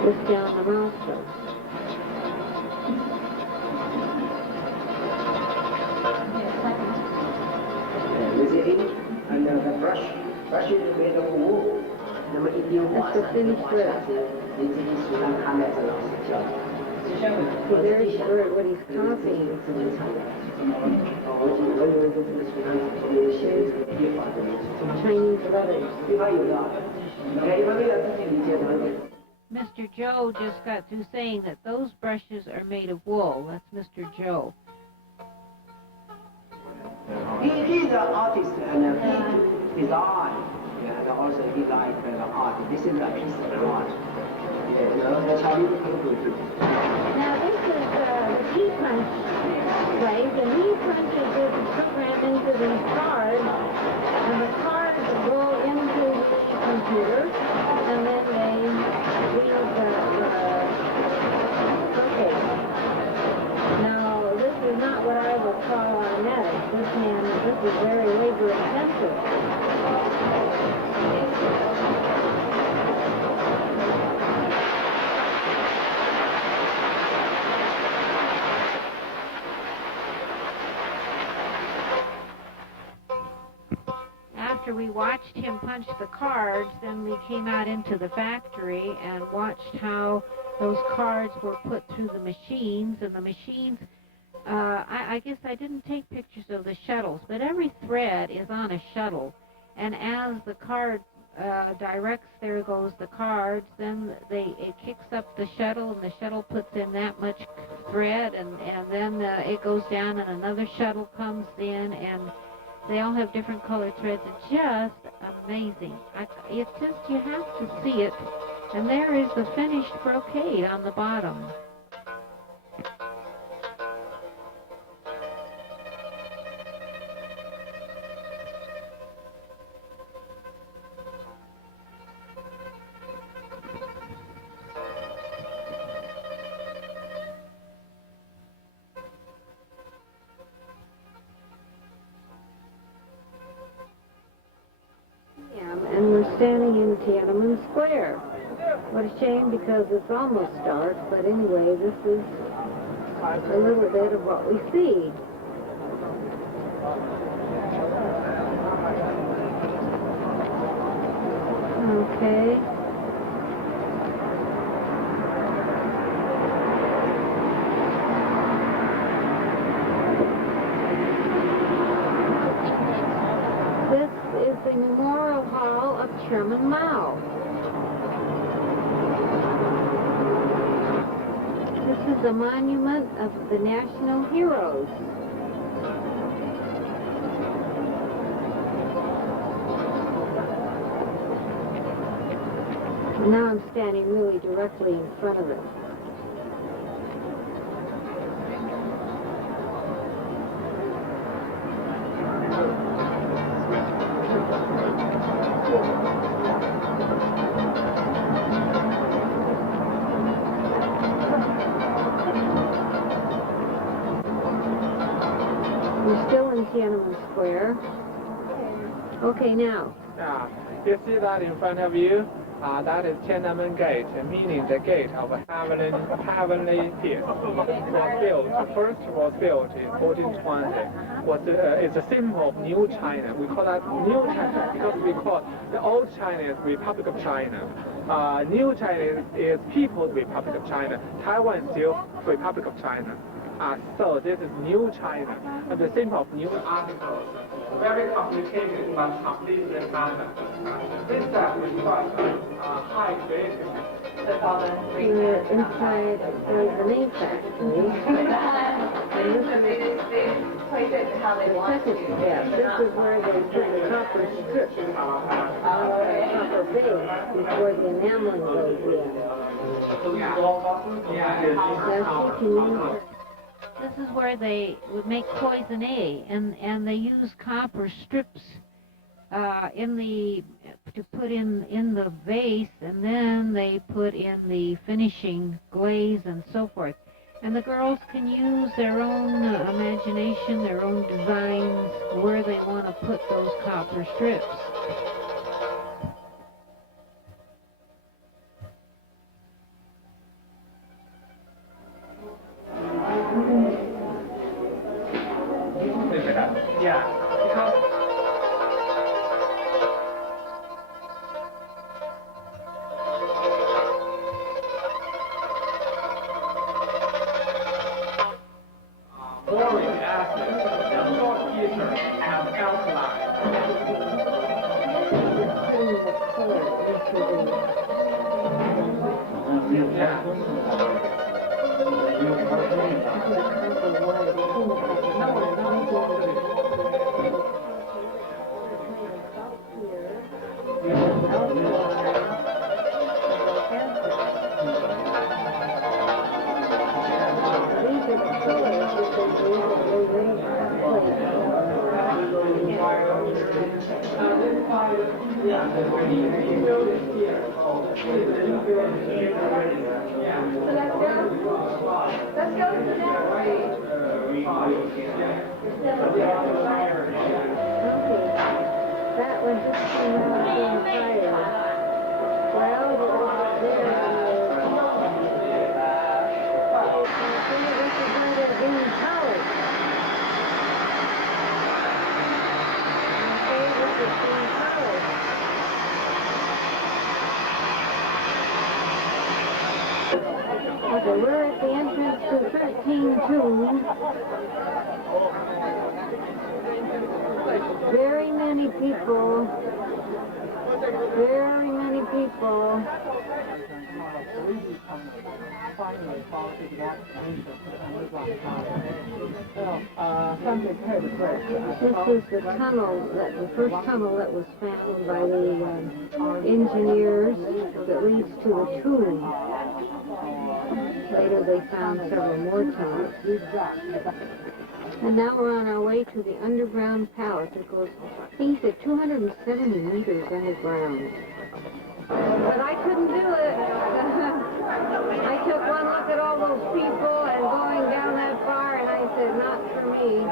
Just down the milestone. With the ink and the brush is made of wool. That's the finished work. See, there's what he's copying. Chinese letters. Mr. Joe just got through saying that those brushes are made of wool. That's Mr. Joe. He's an artist and he design and also he like art. This is a piece of art. Now this is the heat punch place, and heat punches is programmed into these cards, and the cards go into the computer, and then they read okay. Now this is not what I would call automatic. This is very labor intensive. After we watched him punch the cards, then we came out into the factory and watched how those cards were put through the machines, and the machines, I guess I didn't take pictures of the shuttles, but every thread is on a shuttle, and as the card directs, there goes the cards, then it kicks up the shuttle, and the shuttle puts in that much thread, and then it goes down, and another shuttle comes in, and they all have different colored threads. It's just amazing. It's just, you have to see it. And there is the finished brocade on the bottom. And we're standing in Tiananmen Square. What a shame, because it's almost dark, but anyway, this is a little bit of what we see. Okay. This is the Memorial Hall of Chairman Mao. This is a monument of the national heroes. Now I'm standing really directly in front of it. We're still in Tiananmen Square. Okay, now. Yeah, you see that in front of you? That is Tiananmen Gate, meaning the gate of heavenly peace. First was built in 1420. It's a symbol of New China. We call that New China because we call the old China is Republic of China. New China is People's Republic of China. Taiwan is still Republic of China. So this is New China, and the symbol of new articles. Very complicated but completely standard. This step requires high creativity. We're inside the main factory. And this is the second step. This is where they put the copper strips on the copper base before the enameling goes in. Now she can use. This is where they would make poison A, and they use copper strips to put in the vase, and then they put in the finishing glaze and so forth. And the girls can use their own imagination, their own designs, where they want to put those copper strips. Yeah, because boric acid and salt ether and alkaline. Let's go to the next page. That one just came out of the fire. Well, this is where they're being polished. Okay, this is being polished. So we're at the entrance to 13 Tombs. Very many people. Very many people. This is the tunnel, the first tunnel that was found by the engineers that leads to the tomb. Later they found several more tunnels. And now we're on our way to the underground palace. It goes, I think he said 270 meters underground. But I couldn't do it. I took one look at all those people and going down that far, and I said, not for me.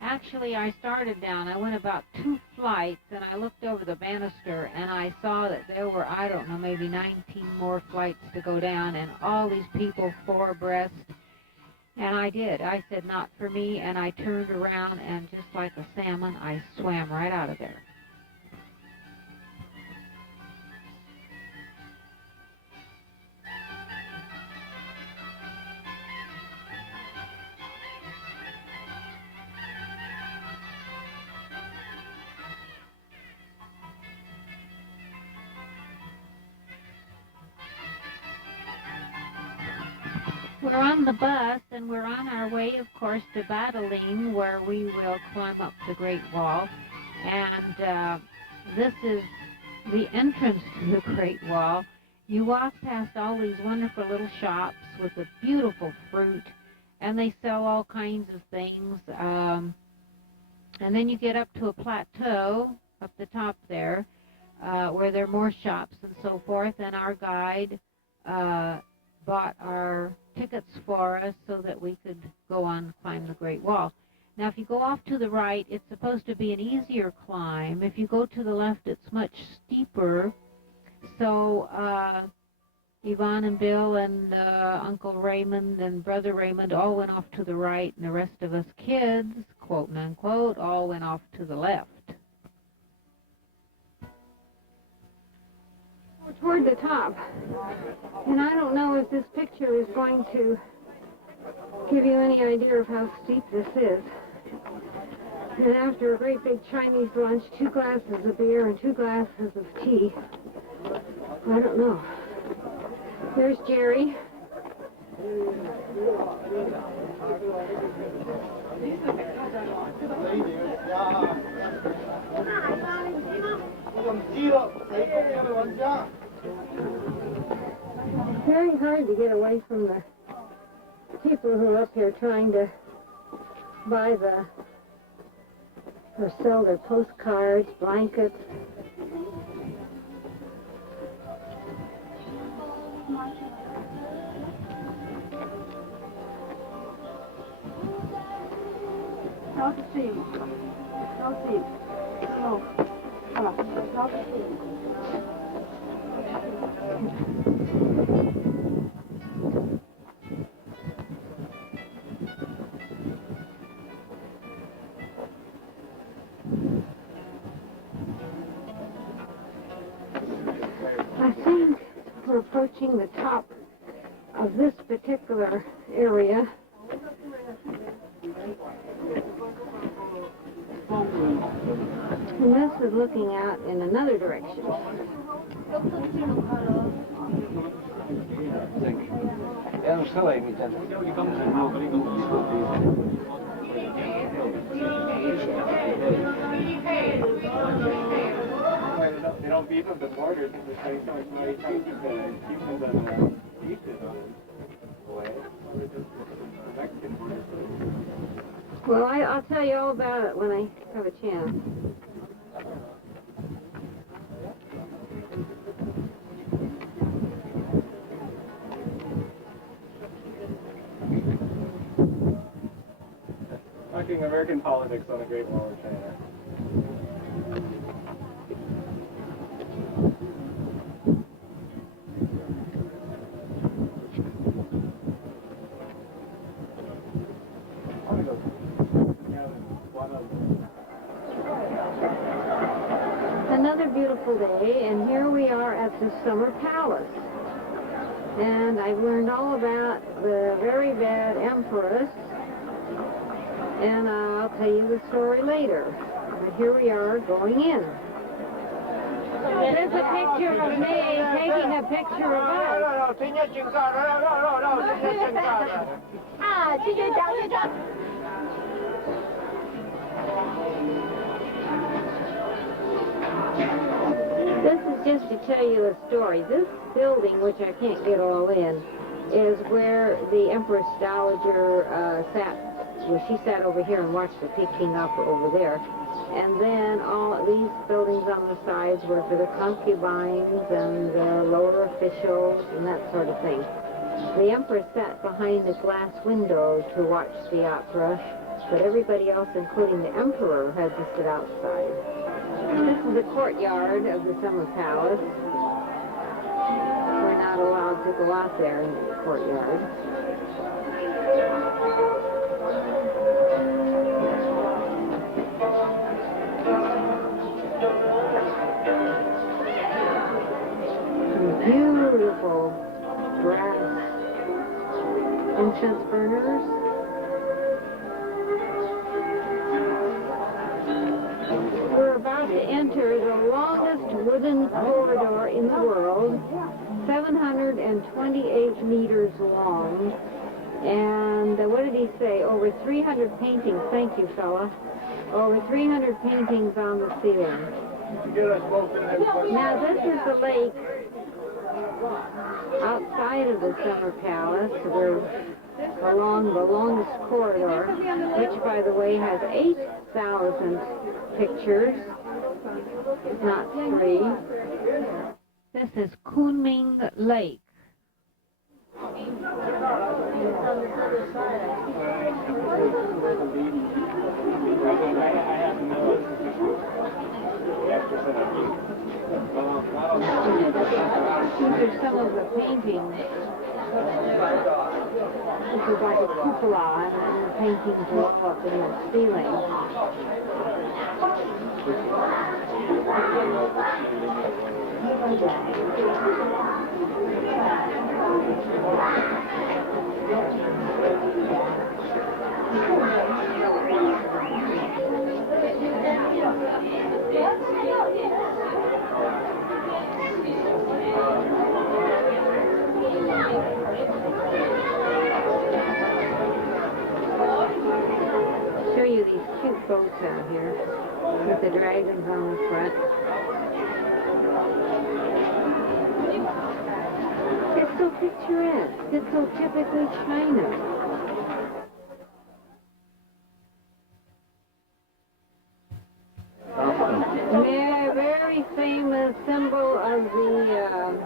Actually, I started down. I went about 2 flights, and I looked over the banister, and I saw that there were, I don't know, maybe 19 more flights to go down, and all these people 4 abreast. And I did. I said, not for me, and I turned around, and just like a salmon, I swam right out of there. We're on the bus, and we're on our way, of course, to Badaling, where we will climb up the Great Wall. And this is the entrance to the Great Wall. You walk past all these wonderful little shops with the beautiful fruit, and they sell all kinds of things. And then you get up to a plateau up the top there, where there are more shops and so forth, and our guide bought our tickets for us so that we could go on and climb the Great Wall. Now, if you go off to the right, it's supposed to be an easier climb. If you go to the left, it's much steeper. So Yvonne and Bill and Uncle Raymond and Brother Raymond all went off to the right, and the rest of us kids, quote and unquote, all went off to the left. We're toward the top, and I don't know if this picture is going to give you any idea of how steep this is. And after a great big Chinese lunch, 2 glasses of beer and 2 glasses of tea, I don't know. There's Jerry. It's very hard to get away from the people who are up here trying to buy or sell their postcards, blankets. I think we're approaching the top of this particular area. And this is looking out in another direction. They don't beat them, the borders, the same times, many times, even the beaches away. Mexican borders. Well, I'll tell you all about it when I have a chance. Talking American politics on the Great Wall of China. Another beautiful day, and here we are at the Summer Palace. And I've learned all about the very bad empress, and I'll tell you the story later. But here we are going in. There's a picture of me taking a picture of us. This is just to tell you a story. This building, which I can't get all in, is where the Empress Dowager sat. Well, she sat over here and watched the Peking opera over there. And then all these buildings on the sides were for the concubines and the lower officials and that sort of thing. The Empress sat behind the glass window to watch the opera, but everybody else, including the Emperor, had to sit outside. This is the courtyard of the Summer Palace. We're not allowed to go out there in the courtyard. Beautiful brass incense burners. We're about to enter the longest wooden corridor in the world, 728 meters long, and what did he say? Over 300 paintings. Thank you, fella. Over 300 paintings on the ceiling. Now this is the lake outside of the Summer Palace. We're along the longest corridor, which, by the way, has 8,000 pictures, not 3. This is Kunming Lake. These are some of the paintings. This is like a cupola, and the paintings go up in the ceiling. Show you these cute boats out here with the dragons on the front. It's so picturesque. It's so typically China. Very famous symbol of the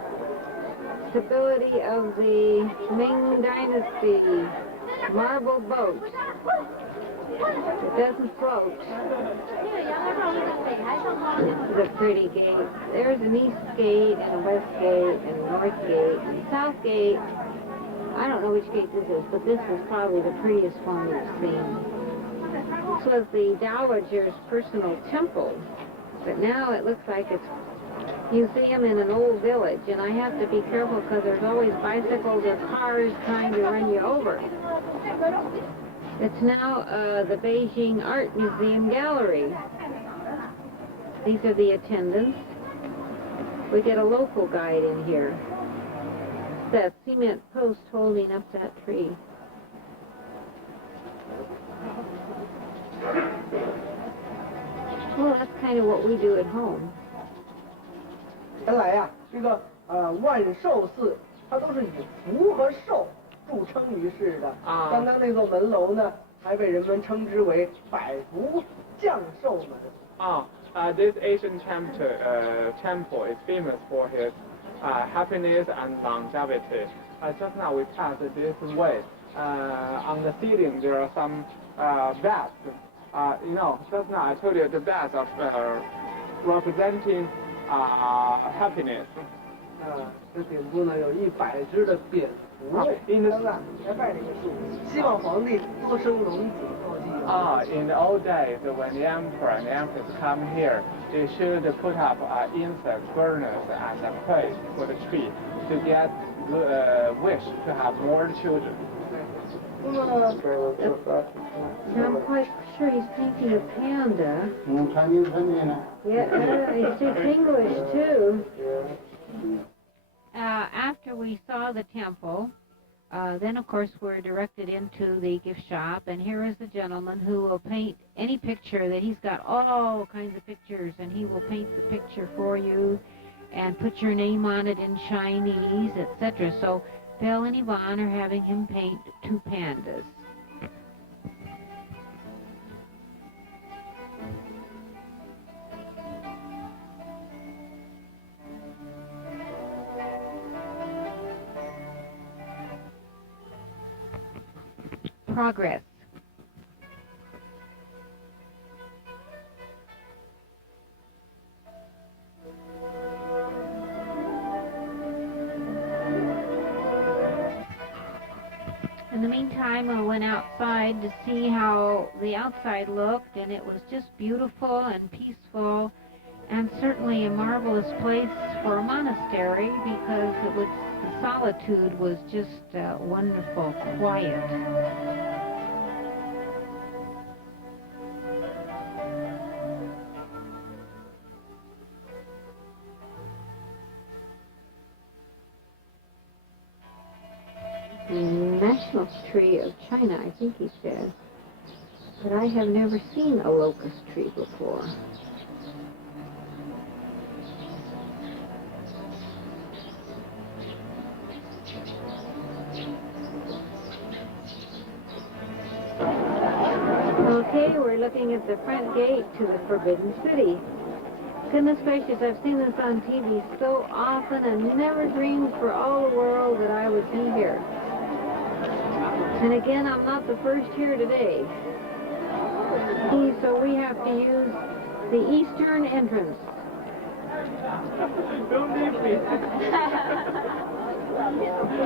stability of the Ming Dynasty. Marble boat. It doesn't float. This is a pretty gate. There's an east gate and a west gate and a north gate and a south gate. I don't know which gate this is, but this is probably the prettiest one we've seen. This was the Dowager's personal temple, but now it looks like it's a museum in an old village, and I have to be careful because there's always bicycles or cars trying to run you over. It's now the Beijing Art Museum Gallery. These are the attendants. We get a local guide in here. That cement post holding up that tree. Well, that's kind of what we do at home. 原来呀，这个万寿寺，它都是以福和寿著称于世的。刚刚那座门楼呢，还被人们称之为百福降寿门。This Asian temple is famous for his happiness and longevity. Just now we passed this way. On the ceiling there are some bats. Just now I told you the bats are representing happiness. 这顶部呢有100只的蝙蝠。刚刚还拜这个树，希望皇帝多生龙子后继。In the old days, when the emperor and the empress come here, they should put up incense burners and pray for the tree to get wish to have more children. I'm quite sure he's painting a panda. Yeah, he speaks English too. After we saw the temple, then of course we're directed into the gift shop, and here is the gentleman who will paint any picture that he's got, all kinds of pictures, and he will paint the picture for you and put your name on it in Chinese, etc. So Bill and Yvonne are having him paint 2 pandas. Progress. In the meantime, I went outside to see how the outside looked, and it was just beautiful and peaceful, and certainly a marvelous place for a monastery, because the solitude was just wonderful, quiet. National tree of China, I think he said. But I have never seen a locust tree before. Okay, we're looking at the front gate to the Forbidden City. Goodness gracious, I've seen this on TV so often and never dreamed for all the world that I would be here. And again, I'm not the first here today. So we have to use the eastern entrance. Don't leave me.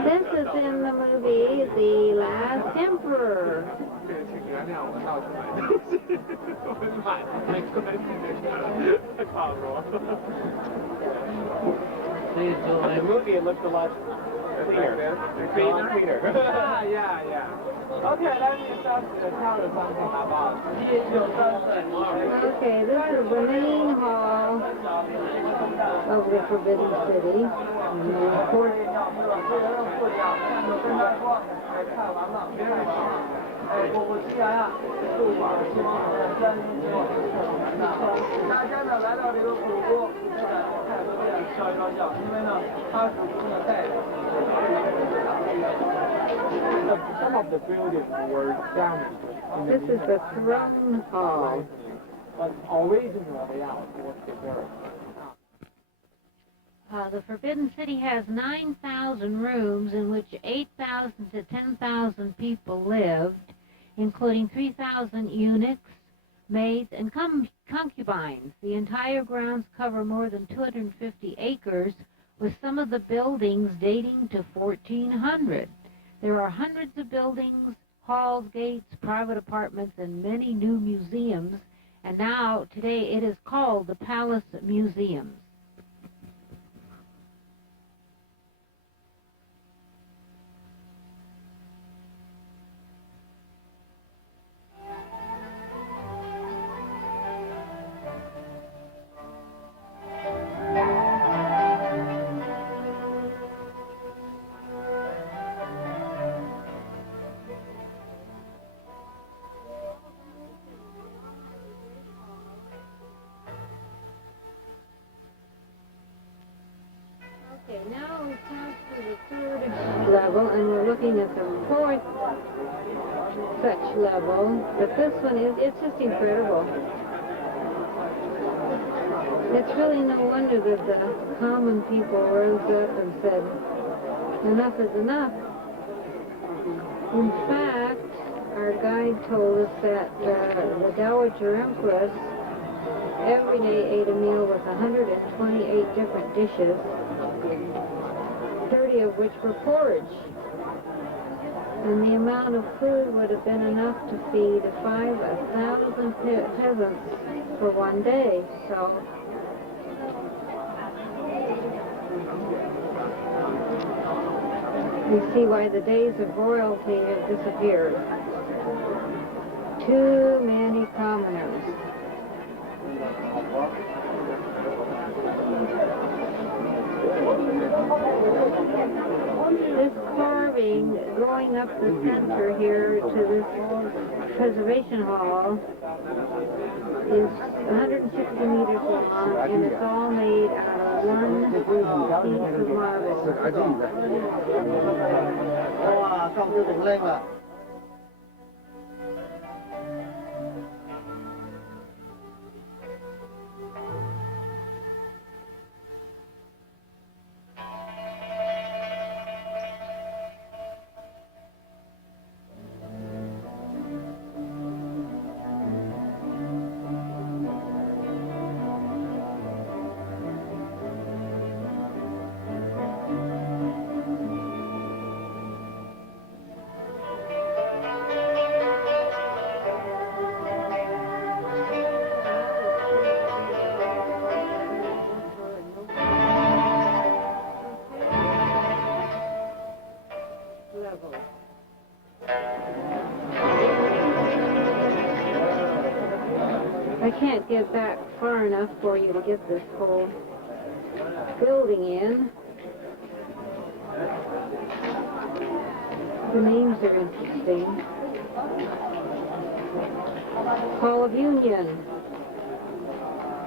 This is in the movie The Last Emperor. 请原谅我到处买东西，我买没关系，太好了。 So in the movie it looks a lot cleaner. Cleaner. Yeah. Okay, let me just tell you something about. Okay, this is the main hall of the Forbidden City. And of course, some of the buildings were damaged. this is the throne hall. But originally, yeah, it was preserved. The Forbidden City has 9,000 rooms in which 8,000 to 10,000 people lived, including 3,000 eunuchs, maids, and concubines. The entire grounds cover more than 250 acres, with some of the buildings dating to 1400. There are hundreds of buildings, halls, gates, private apartments, and many new museums, and now, today, it is called the Palace Museums. Okay, now we've passed through the third level, and we're looking at the fourth such level. But this one it's just incredible. It's really no wonder that the common people rose up and said, enough is enough. In fact, our guide told us that the Dowager Empress every day ate a meal with 128 different dishes, 30 of which were porridge. And the amount of food would have been enough to feed 5,000 peasants for one day. So You see why the days of royalty have disappeared. Too many commoners. This carving going up the center here to this preservation hall is 160 meters long, and it's all made out of one piece of marble. 哇，咁都勁靚啦！I can't get back far enough for you to get this whole building in. The names are interesting. Hall of Union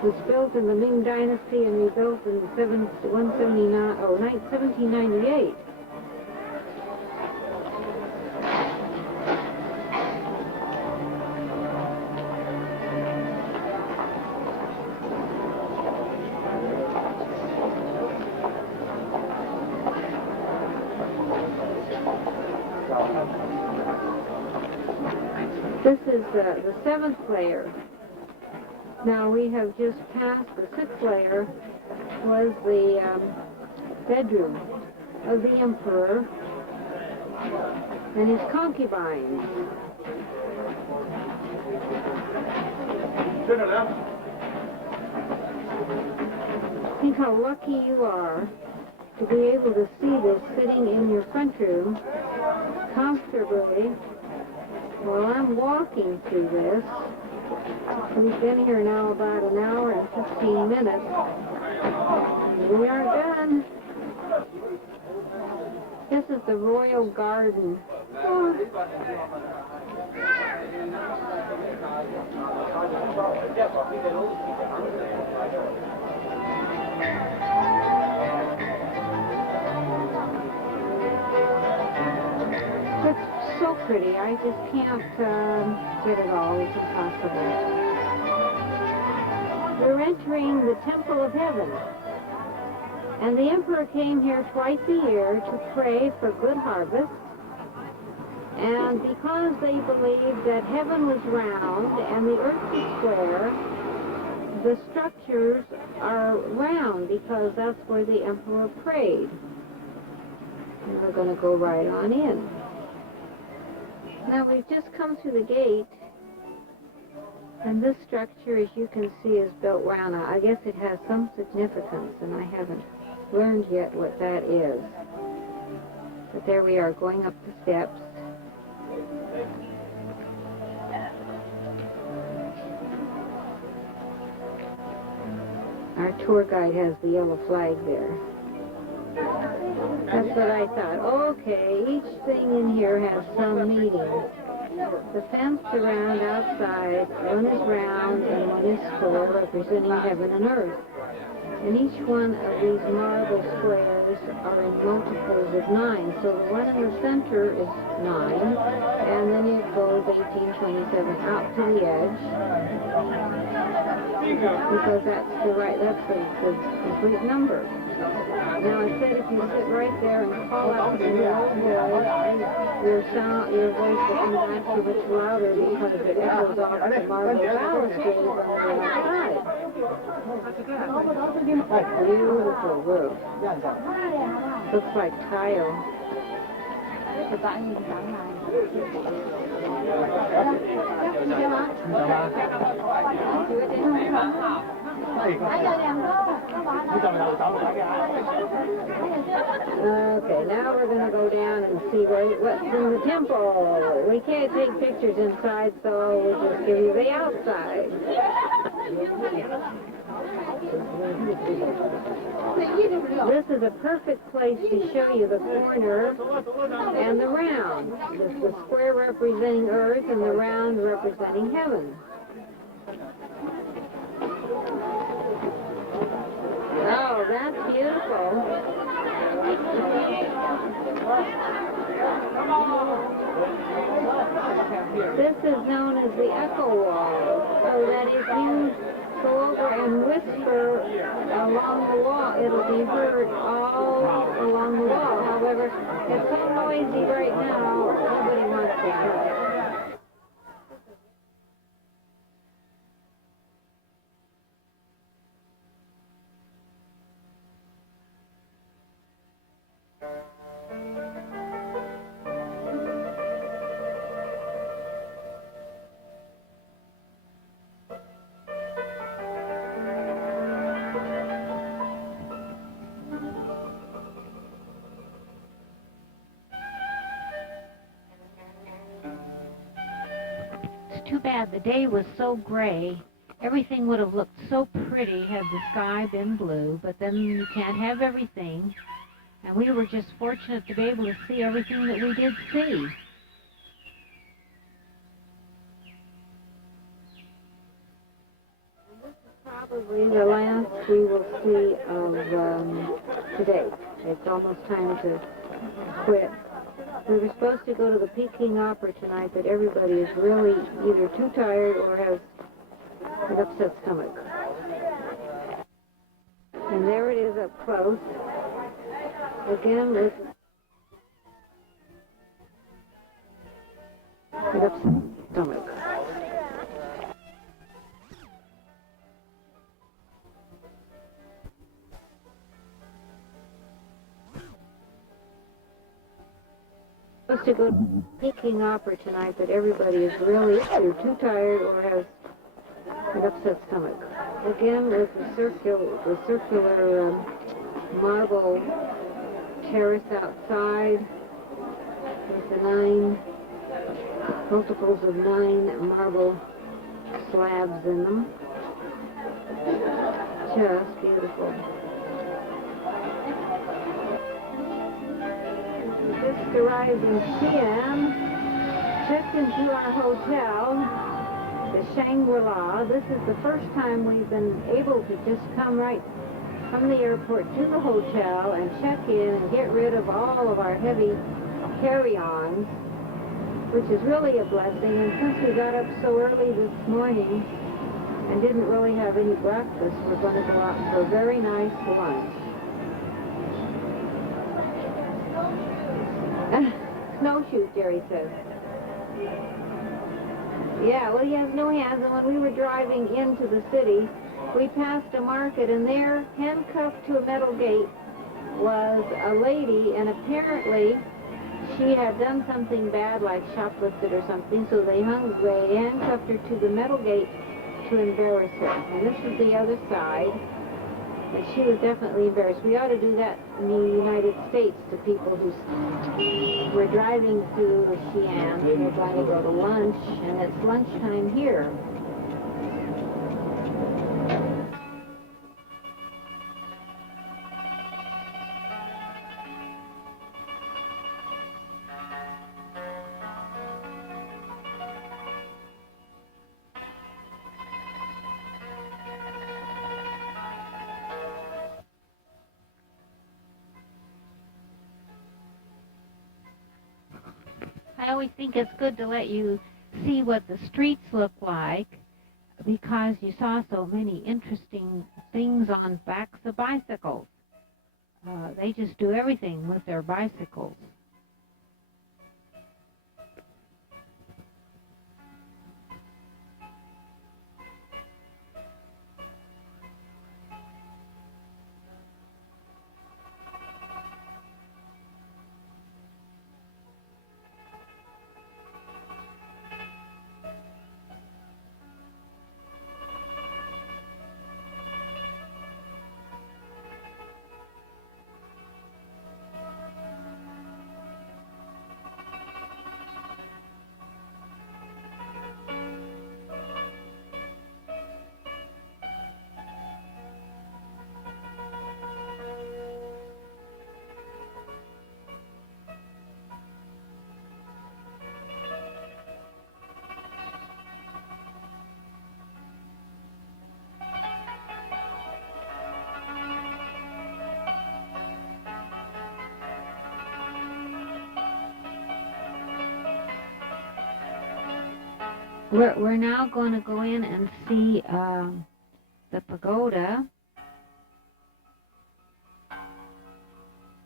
was built in the Ming Dynasty and rebuilt in 1798. This is the 7th layer. Now we have just passed the 6th layer, was the bedroom of the emperor and his concubines. Think how lucky you are to be able to see this sitting in your front room comfortably while I'm walking through this. We've been here now about an hour and 15 minutes. We aren't done. This is the royal garden. Oh. It's so pretty. I just can't get it all. It's impossible. We're entering the Temple of Heaven. And the emperor came here twice a year to pray for good harvest. And because they believed that heaven was round and the earth was square, the structures are round because that's where the emperor prayed. And we're going to go right on in. Now we've just come through the gate, and this structure, as you can see, is built round. I guess it has some significance, and I haven't learned yet what that is. But there we are, going up the steps. Our tour guide has the yellow flag there. That's what I thought. Okay, each thing in here has some meaning. The fence around outside, one is round and one is square, representing heaven and earth. And each one of these marble squares are in multiples of 9. So the one in the center is 9, and then it goes 18, 27 out to the edge. Because that's the complete number. Now I said if you sit right there and call out in your own voice, your voice will come back so much louder because it echoes off the marble balustrade on the outside. Beautiful roof. Looks like tile. Okay, now we're going to go down and see what's in the temple. We can't take pictures inside, so we'll just give you the outside. This is a perfect place to show you the corner and the round. The square representing earth and the round representing heaven. Oh, that's beautiful. This is known as the echo wall, so that if you go over and whisper along the wall, it'll be heard all along the wall. However, it's so noisy right now, nobody wants to hear it. Too bad the day was so gray. Everything would have looked so pretty had the sky been blue, but then you can't have everything. And we were just fortunate to be able to see everything that we did see. This is probably the last we will see of today. It's almost time to quit. We were supposed to go to the Peking Opera tonight, but everybody is really either too tired or has an upset stomach. And there it is up close. Again with an upset stomach. Supposed to go to Peking Opera tonight, but everybody is really either too tired or has an upset stomach. Again, with the circular marble terrace outside, with the 9 multiples of 9 marble slabs in them. Just beautiful. Just arrived in Xi'an, checked into our hotel, the Shangri-La. This is the first time we've been able to just come right from the airport to the hotel and check in and get rid of all of our heavy carry-ons, which is really a blessing. And since we got up so early this morning and didn't really have any breakfast, we're going to go out for a very nice lunch. Snowshoes, Jerry says. Yeah, well, he has no hands, and when we were driving into the city, we passed a market, and there, handcuffed to a metal gate, was a lady, and apparently she had done something bad, like shoplifted or something, so they handcuffed her to the metal gate to embarrass her. And this is the other side. And she was definitely embarrassed. We ought to do that in the United States to people who were driving through Xi'an. They're going to go to lunch, and it's lunchtime here. I always think it's good to let you see what the streets look like, because you saw so many interesting things on backs of bicycles. They just do everything with their bicycles. We're now going to go in and see the pagoda.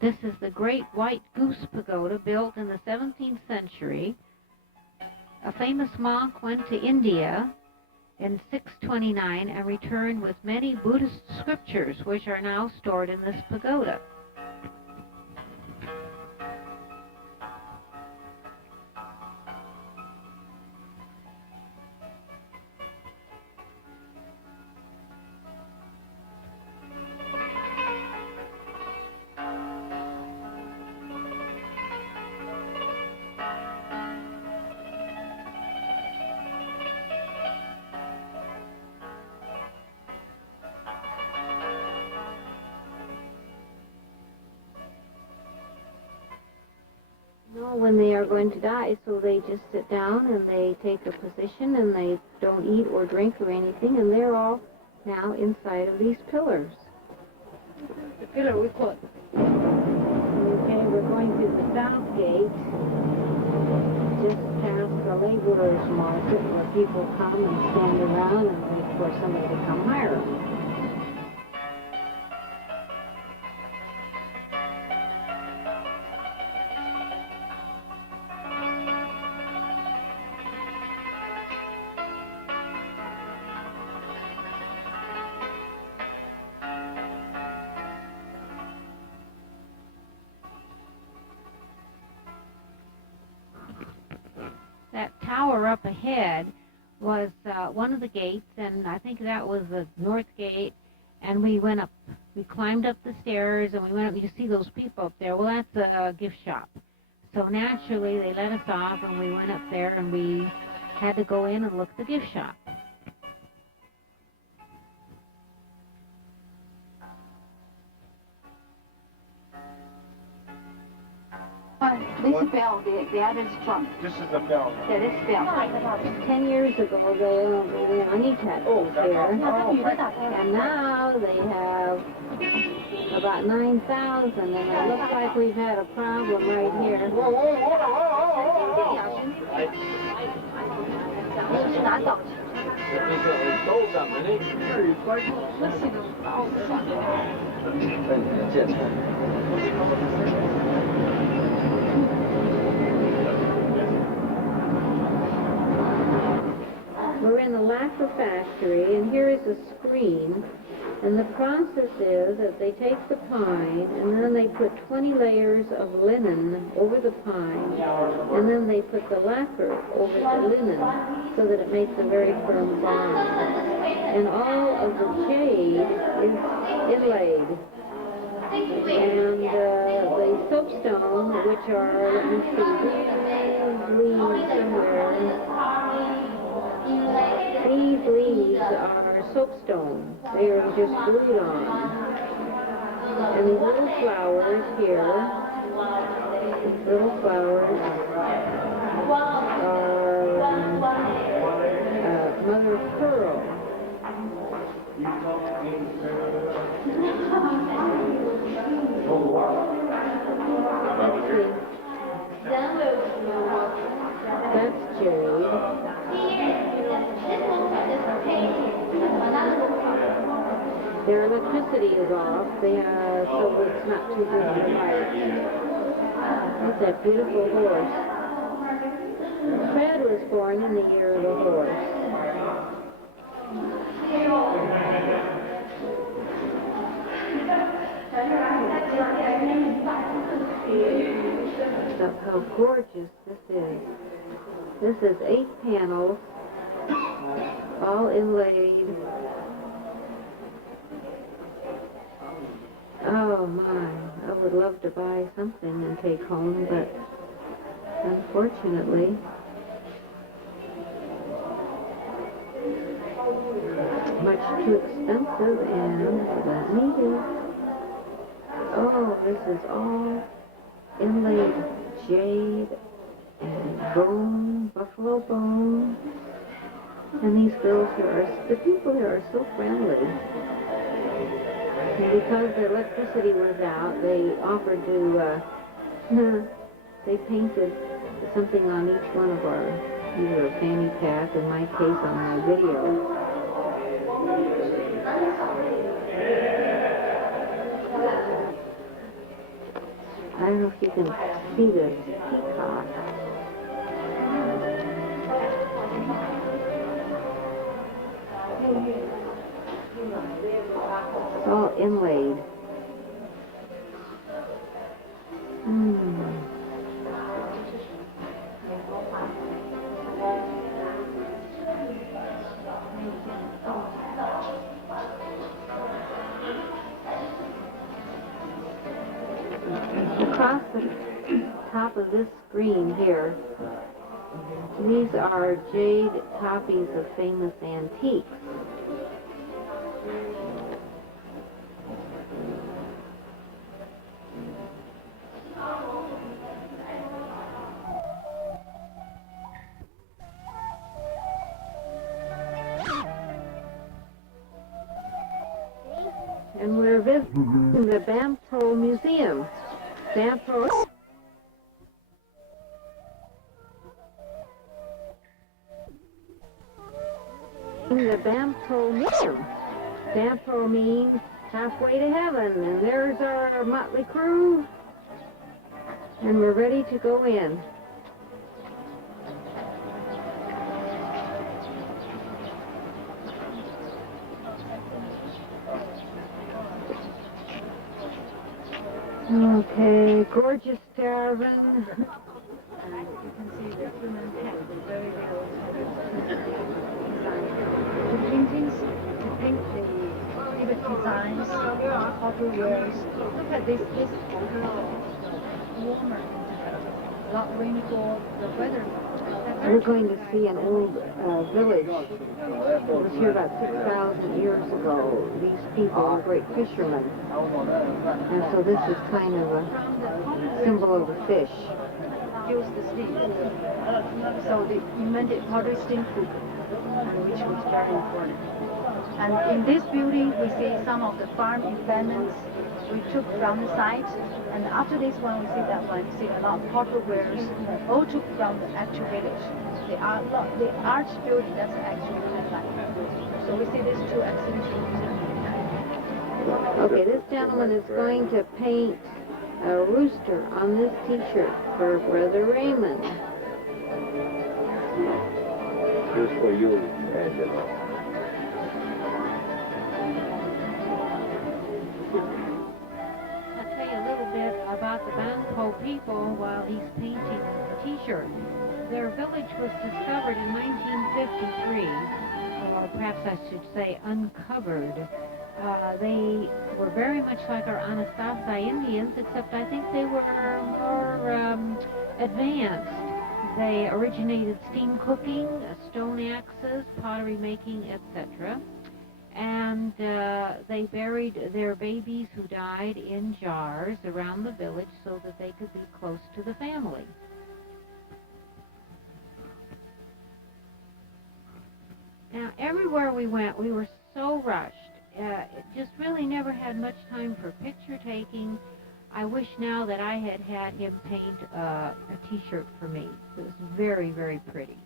This is the Great White Goose Pagoda, built in the 17th century. A famous monk went to India in 629 and returned with many Buddhist scriptures, which are now stored in this pagoda. When they are going to die, so they just sit down and they take a position and they don't eat or drink or anything, and they're all now inside of these pillars. The pillar we put. Okay, we're going to the south gate, just past the laborer's market where people come and stand around and wait for somebody to come hire them. That tower up ahead was one of the gates, and I think that was the north gate, and we went up, we climbed up the stairs, and we went up, you see those people up there, well, that's a gift shop. So naturally, they let us off, and we went up there, and we had to go in and look at the gift shop. This is bell, the other is drum. This is the bell. Yeah, this is bell. 10 years ago, the Anitat was there, and now they have about 9,000, and it looks like we've had a problem right here. We're in the lacquer factory, and here is a screen, and the process is that they take the pine, and then they put 20 layers of linen over the pine, and then they put the lacquer over the linen so that it makes a very firm bond. And all of the jade is inlaid. And the soapstone, which are, let me see, these leaves somewhere. These leaves are soapstone. They are just glued on. And these little flowers here, these little flowers are mother of pearl. That's jade. Their electricity is off. They are, so it's not too good for light. Look at that beautiful horse. Fred was born in the year of the horse. Look how gorgeous this is. This is 8 panels, all inlaid. Oh my, I would love to buy something and take home, but unfortunately, much too expensive and not needed. Oh, this is all inlaid jade and bone, buffalo bone. And these girls here are, the people here are so friendly. And because the electricity was out, they offered to, they painted something on each one of our Either a fanny pack, in my case on my video. I don't know if you can see this peacock. It's all inlaid. Across the top of this screen here, these are jade copies of famous antiques. And we're visiting the Bamto Museum. Bamto. The Bamto Museum. Bamto means halfway to heaven, and there's our motley crew, and we're ready to go in. Okay, gorgeous tavern. You can see the human head, very The paintings depict the vivid designs, copper wares. Look at this warmer, a lot rainfall, the weather. We're going to see an old village. It was here about 6,000 years ago. These people were great fishermen. And so this is kind of a symbol of the fish. Use the steam. So they invented pottery steam cook, which was very important. And in this building, we see some of the farm implements we took from the site. And after this one, we see that one. We see a lot of pottery wares, all took from the actual village. The art building, that's actually like. So we see these two exhibitions. Okay, this gentleman is going to paint a rooster on this t-shirt for Brother Raymond. Just for you, Angela. I'll tell you a little bit about the Bamto people while he's painting the t-shirt. Their village was discovered in 1953, or perhaps I should say uncovered. They were very much like our Anasazi Indians, except I think they were more advanced. They originated steam cooking, stone axes, pottery making, etc. And they buried their babies who died in jars around the village so that they could be close to the family. Now, everywhere we went, we were so rushed. It just really never had much time for picture taking. I wish now that I had had him paint a t-shirt for me. It was very, very pretty.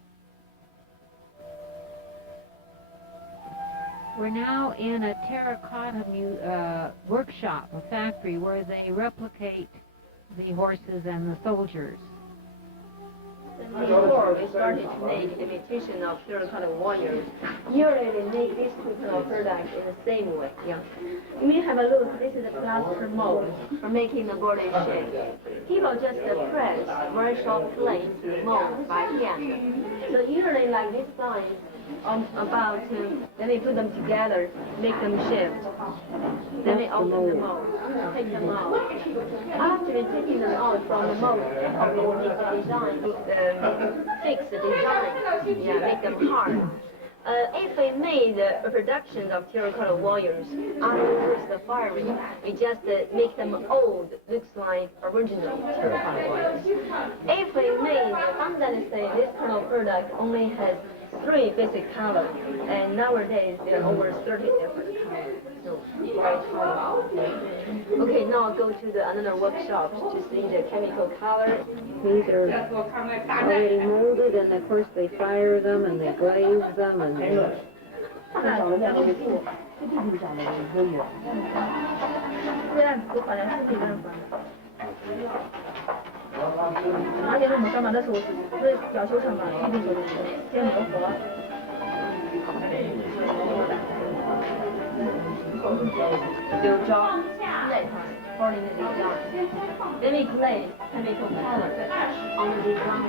We're now in a terracotta workshop, a factory, where they replicate the horses and the soldiers. Before we started to make imitation of terracotta warriors, usually we make this particular product in the same way. Yeah. You may have a look, this is a plaster mold for making the body shape. People just press very short plates mold by hand. So usually like this size, then we put them together, make them shift. Then we open the mold, take them out. After taking them out from the mold, we make the design, fix the design, make them hard. If we made a production of terracotta warriors after the firing, we just make them old, looks like original terracotta warriors. If we made, sometimes say this kind of product only has 3 basic colors, and nowadays there are over 30 different colors. So very colorful. Okay, now go to the another workshop to see the chemical color. These are already molded, and of course they fire them and they glaze them and. 对啊，我反正是这样子。而且是没上班的时候，是要求上班，一定就是先磨合。Your job, according to the design. Then we place chemical color on the design.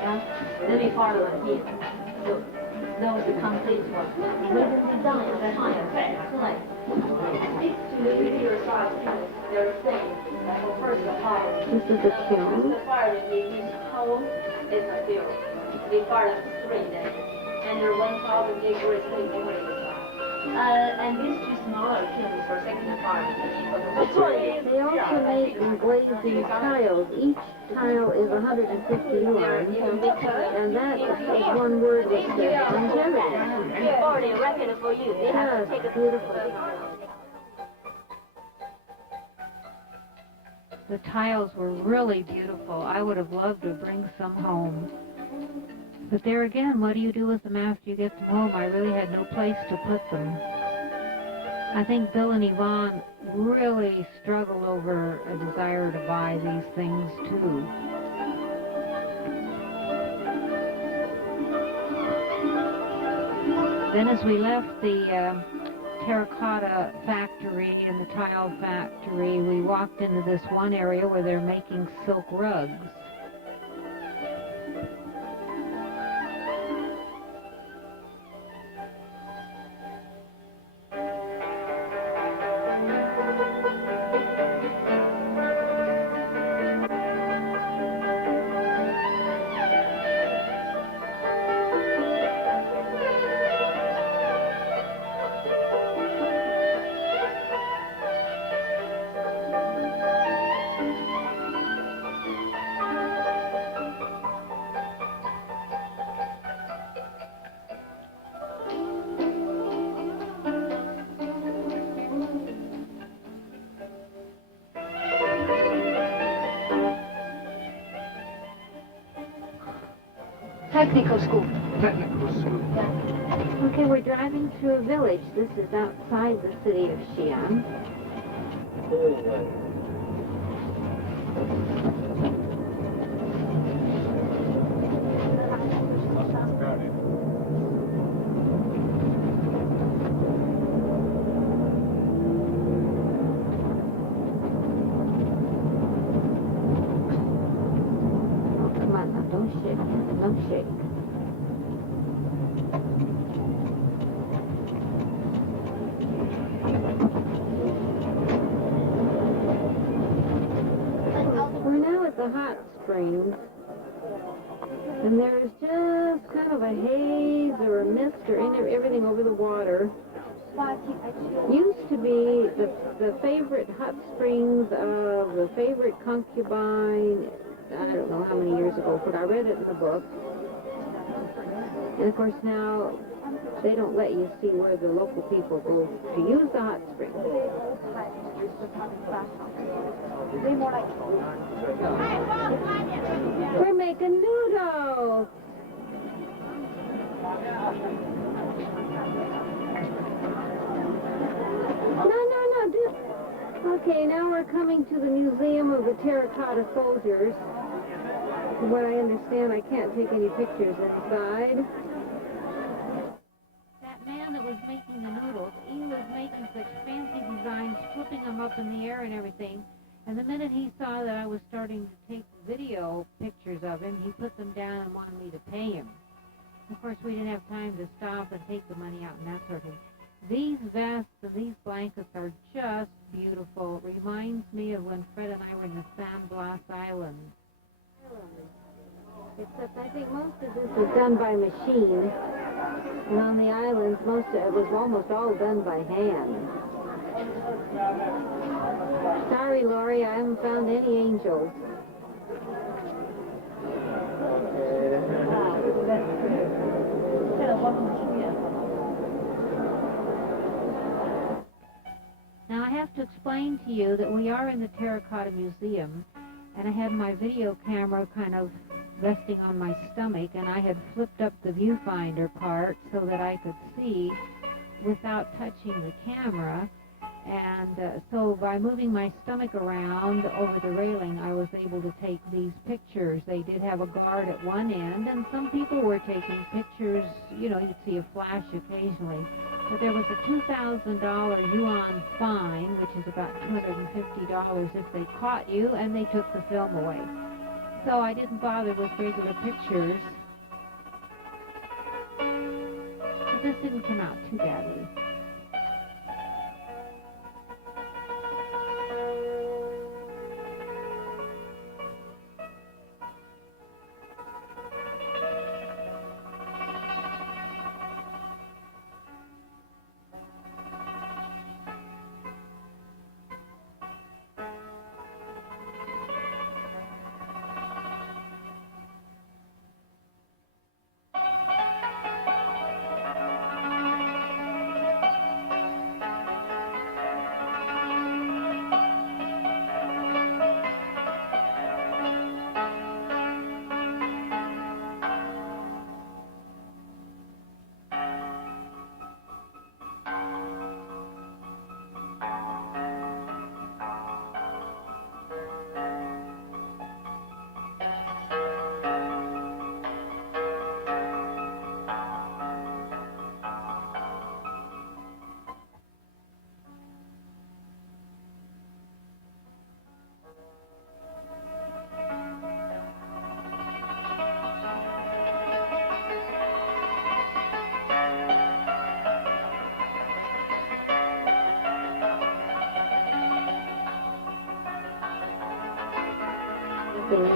Yeah. Then we follow it here. So that was the complete one. We can design the higher place. The easier side, they're the same. So first the fire. This is a kiln. The fire that we use coal is a fuel. We fire 3 days. And they're 1,000 degrees temperature. And these 2 smaller kilns for second fire. They also make and glaze these tiles. Each tile is 150 yuan, and that is one word that says longevity. Already record for you. They have to take a Beautiful. The tiles were really beautiful. I would have loved to bring some home. But there again, what do you do with them after you get them home? I really had no place to put them. I think Bill and Yvonne really struggled over a desire to buy these things too. Then as we left the terracotta factory and the tile factory, we walked into this one area where they're making silk rugs. Technical school. Okay, we're driving through a village. This is outside the city of Xi'an. Oh, come on now, don't shake. Don't shake. We're now at the hot springs, and there's just kind of a haze or a mist or everything over the water. Used to be the favorite hot springs of the favorite concubine, I don't know how many years ago, but I read it in the book. And of course now they don't let you see where the local people go to use the hot springs. We're making noodles. No, do. Okay, now we're coming to the Museum of the Terracotta Soldiers. From what I understand, I can't take any pictures inside. That man that was making the noodles, he was making such fancy designs, flipping them up in the air and everything. And the minute he saw that I was starting to take video pictures of him, he put them down and wanted me to pay him. Of course, we didn't have time to stop and take the money out and that sort of thing. These vests and these blankets are just beautiful. It reminds me of when Fred and I were in the San Blas Islands. Except I think most of this was done by machine. And on the islands, most of it was almost all done by hand. Sorry, Lori, I haven't found any angels. Now I have to explain to you that we are in the Terracotta Museum, and I had my video camera kind of resting on my stomach, and I had flipped up the viewfinder part so that I could see without touching the camera. And so by moving my stomach around over the railing, I was able to take these pictures. They did have a guard at one end, and some people were taking pictures. You know, you'd see a flash occasionally. But there was a $2,000 yuan fine, which is about $250 if they caught you, and they took the film away. So I didn't bother with regular pictures. But this didn't come out too badly.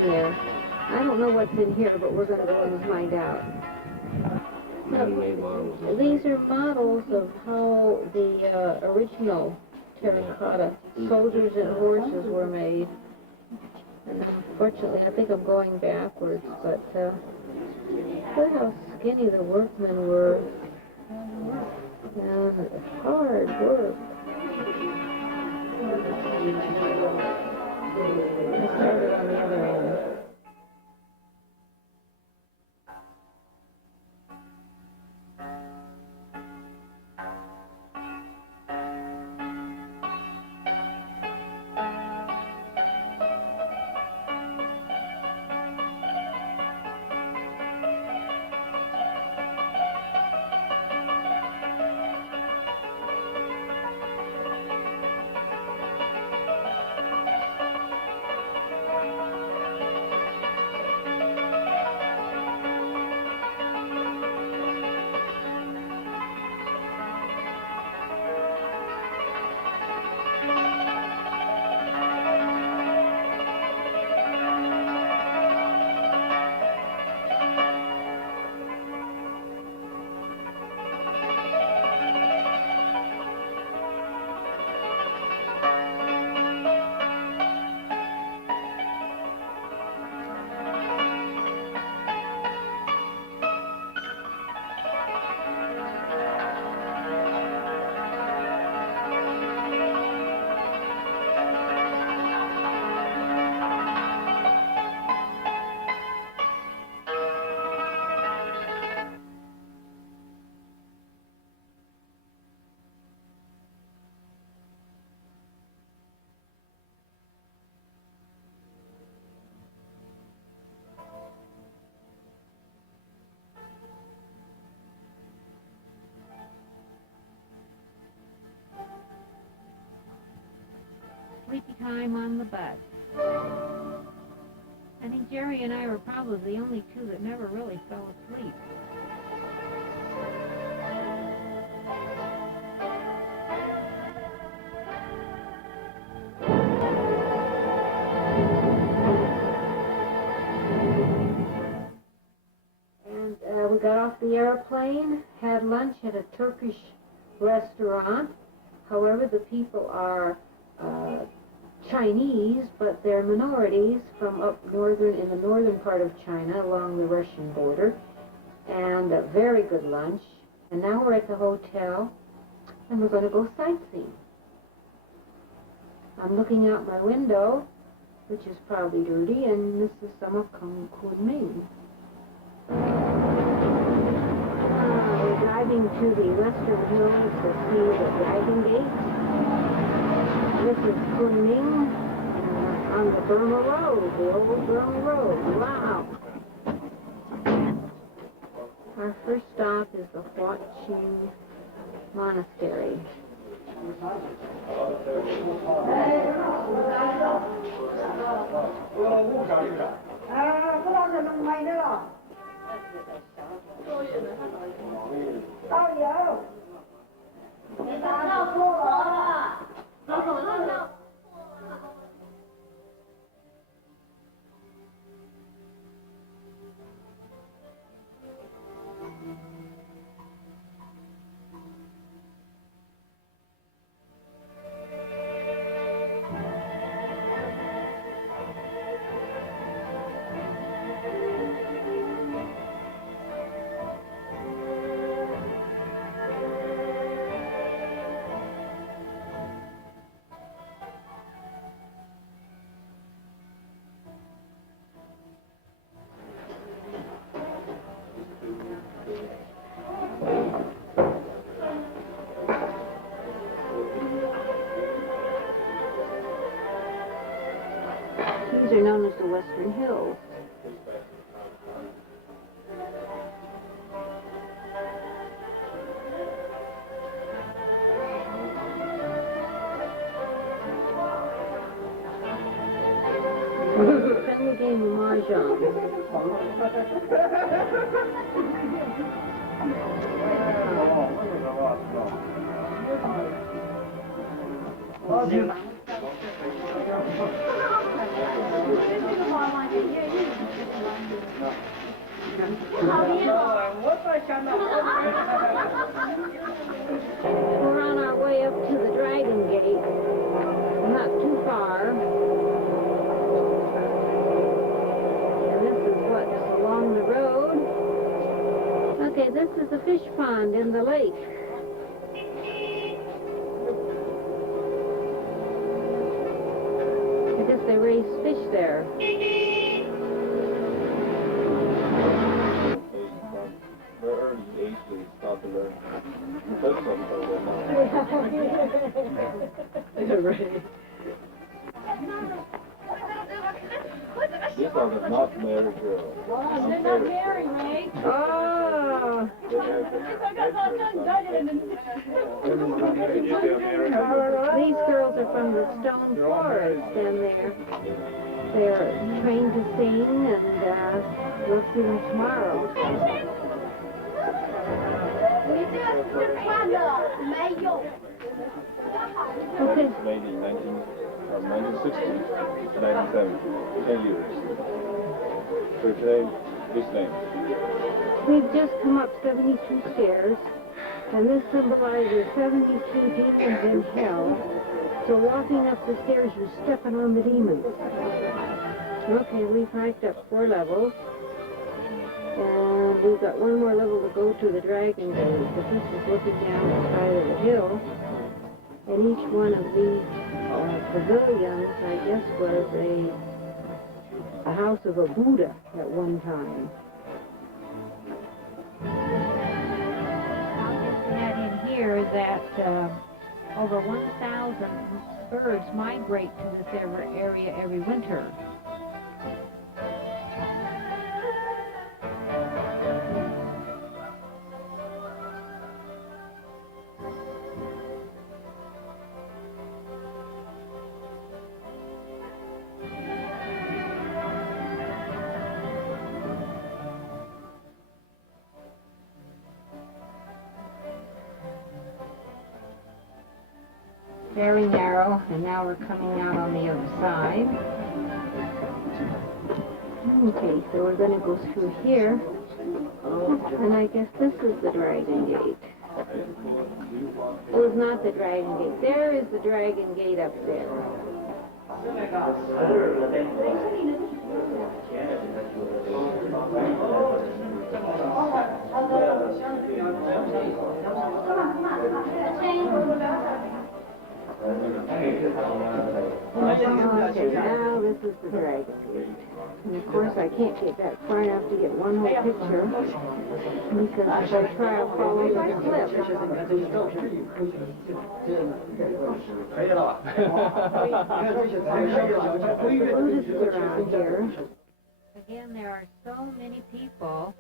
Here. I don't know what's in here, but we're going to go and find out. These are models of how the original terracotta soldiers and horses were made. And unfortunately, I think I'm going backwards, but look how skinny the workmen were. And hard work. I started on the other end. Sleepy time on the bus. I think Jerry and I were probably the only two that never really fell asleep. And we got off the airplane, had lunch at a Turkish restaurant. However, the people are Chinese, but they're minorities from up northern, in the northern part of China along the Russian border. and a very good lunch. And now we're at the hotel, and we're going to go sightseeing. I'm looking out my window, which is probably dirty, and this is some of Kunming. We're driving to the Western Hills to see the Dragon Gate. This is Kunming on the Burma Road, the old Burma Road. Wow! Our first stop is the Wat Chin Monastery. These are known as the Western Hills. Friendly game of Mahjong. We're on our way up to the Dragon Gate. Not too far. And this is what's along the road. Okay, this is a fish pond in the lake. I guess they raise fish there. These are the not married girls. They're not married, right? Oh! These girls are from the Stone Forest, and they're trained to sing, and we'll see them tomorrow. Okay. Lady, 1960 to 1970, 10 years. So today, this name. We've just come up 72 stairs, and this symbolizes 72 demons in hell. So walking up the stairs, you're stepping on the demons. Okay, we've hiked up 4 levels, and we've got 1 more level to go to the Dragon Gate, but this is looking down the side of the hill, and each one of these pavilions, I guess, was a house of a Buddha at one time. I'll just add in here that over 1,000 birds migrate to this area every winter. Very narrow, and now we're coming out on the other side. Okay, so we're going to go through here, and I guess this is the Dragon Gate. Well, it's not the Dragon Gate. There is the Dragon Gate up there. Okay, now this is the Dragon Gate. And of course I can't get that far enough to get one whole picture because if I try I'll fall over the cliff. Buddhists around here. Again, there are so many people,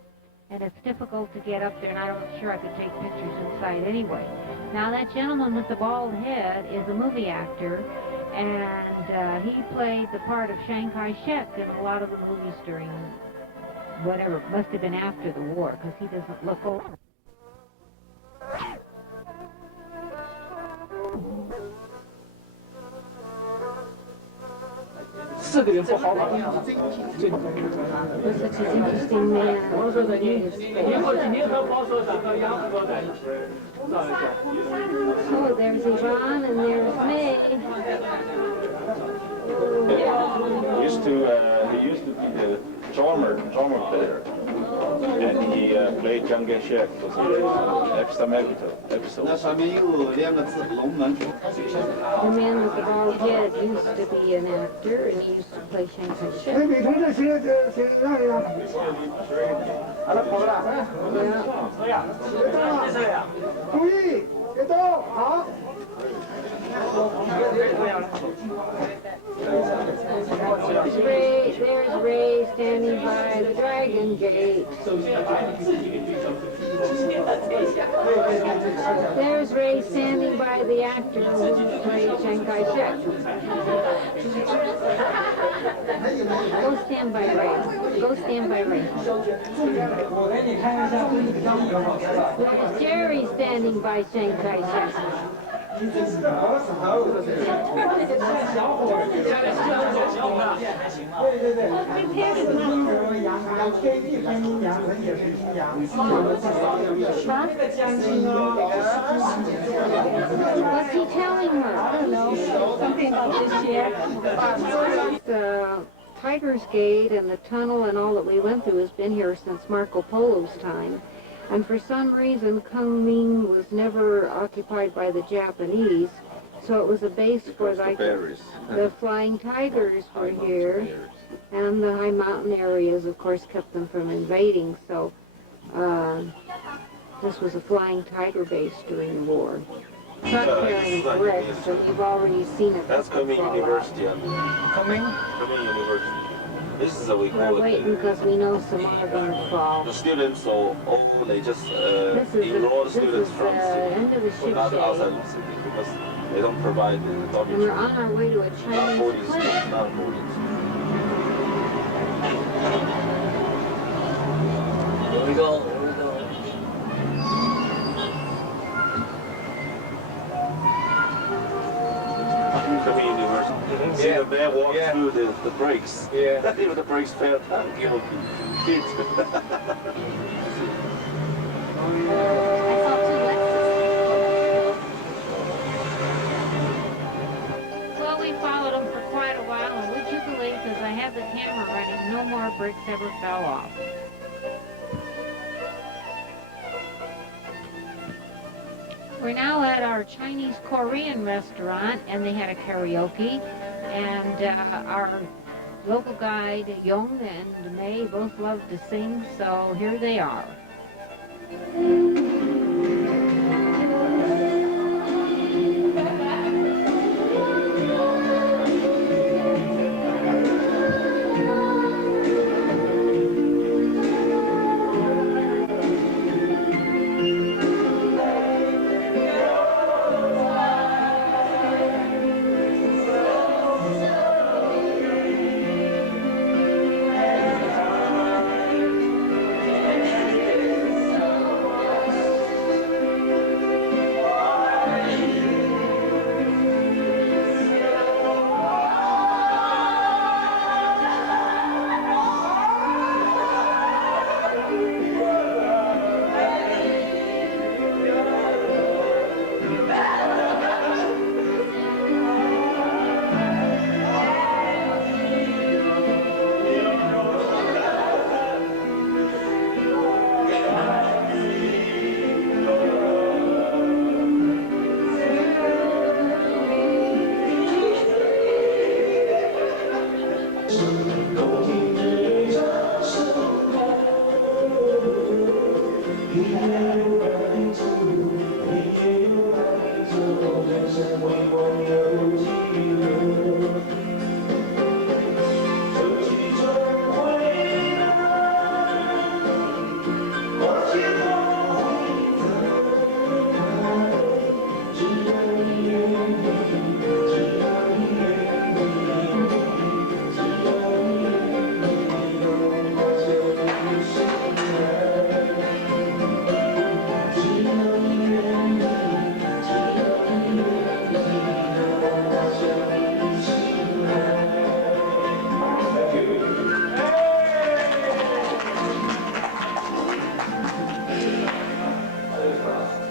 and it's difficult to get up there, and I'm not sure I could take pictures inside anyway. Now, that gentleman with the bald head is a movie actor, and he played the part of Chiang Kai-shek in a lot of the movies during whatever, must have been after the war, because he doesn't look old. 4个人不好搞。以后今天和包所长和杨副所长一起照一下。Oh, there's Yvonne and there's May. He used to be the drummer player, and he played Chiang Kai-shek for some episode. 那上面有2个字龙门。 The man with the bald head used to be an actor and he used to play Chiang Kai-shek. 美同志，请让一让。好了，跑不了。注意，别动，好。 There's Ray standing by the Dragon Gate. There's Ray standing by the actor who played Chiang Kai-shek. Go stand by Ray. Go stand by Ray. There's Jerry standing by Chiang Kai-shek. 你这是个好死头，这是。小伙儿，对对对。杨天地跟杨人也是阴阳。那个将军哦。What's he telling her? I don't know. Something about this year. The Tiger's Gate and the tunnel and all that we went through has been here since Marco Polo's time. And for some reason, Kunming was never occupied by the Japanese, so it was a base for like the Flying Tigers were here, and the high mountain areas, of course, kept them from invading. So this was a Flying Tiger base during the war. Truck carrying bricks, so you've already seen it. That's Kunming University. Kunming University. This is what we call We're waiting because we know some more are going to fall. The students, or they just enroll students from the city, not outside of the city, because they don't provide the dormitory. And we're on our way to a Chinese clinic. Not boarding. Here we go. Kunming University. See the man walk through the brakes. Yeah. Even the brakes failed. Give him hit. Well, we followed them for quite a while, and would you believe, as I had the camera running, no more bricks ever fell off. We're now at our Chinese-Korean restaurant, and they had a karaoke, and our local guide, Yong and May, both love to sing, so here they are.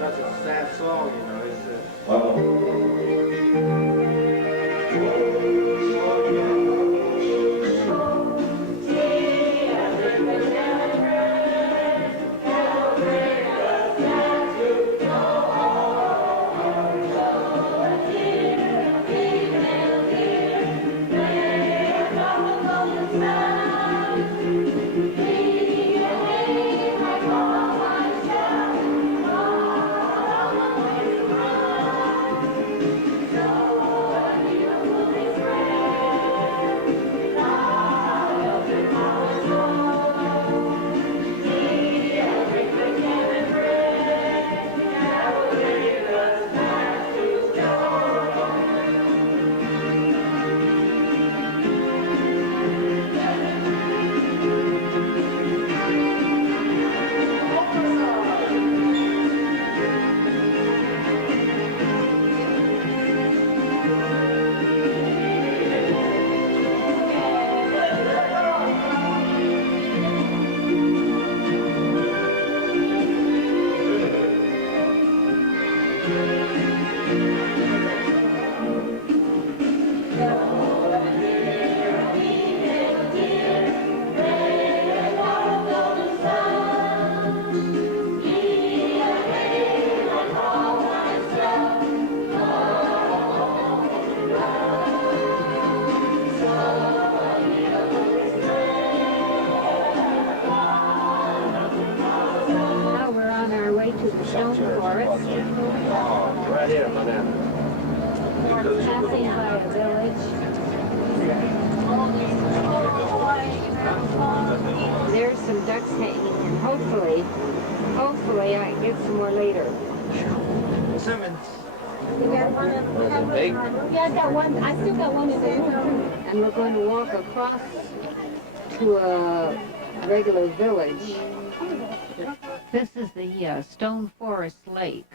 Such a sad song, you know. It's Now we're on our way to the stone forest. Right here, my man. Passing by a village. There's some ducks hanging, and hopefully I can get some more later. Yeah, I got one. I still got one in there. And we're going to walk across to a regular village. This is the Stone Forest Lake.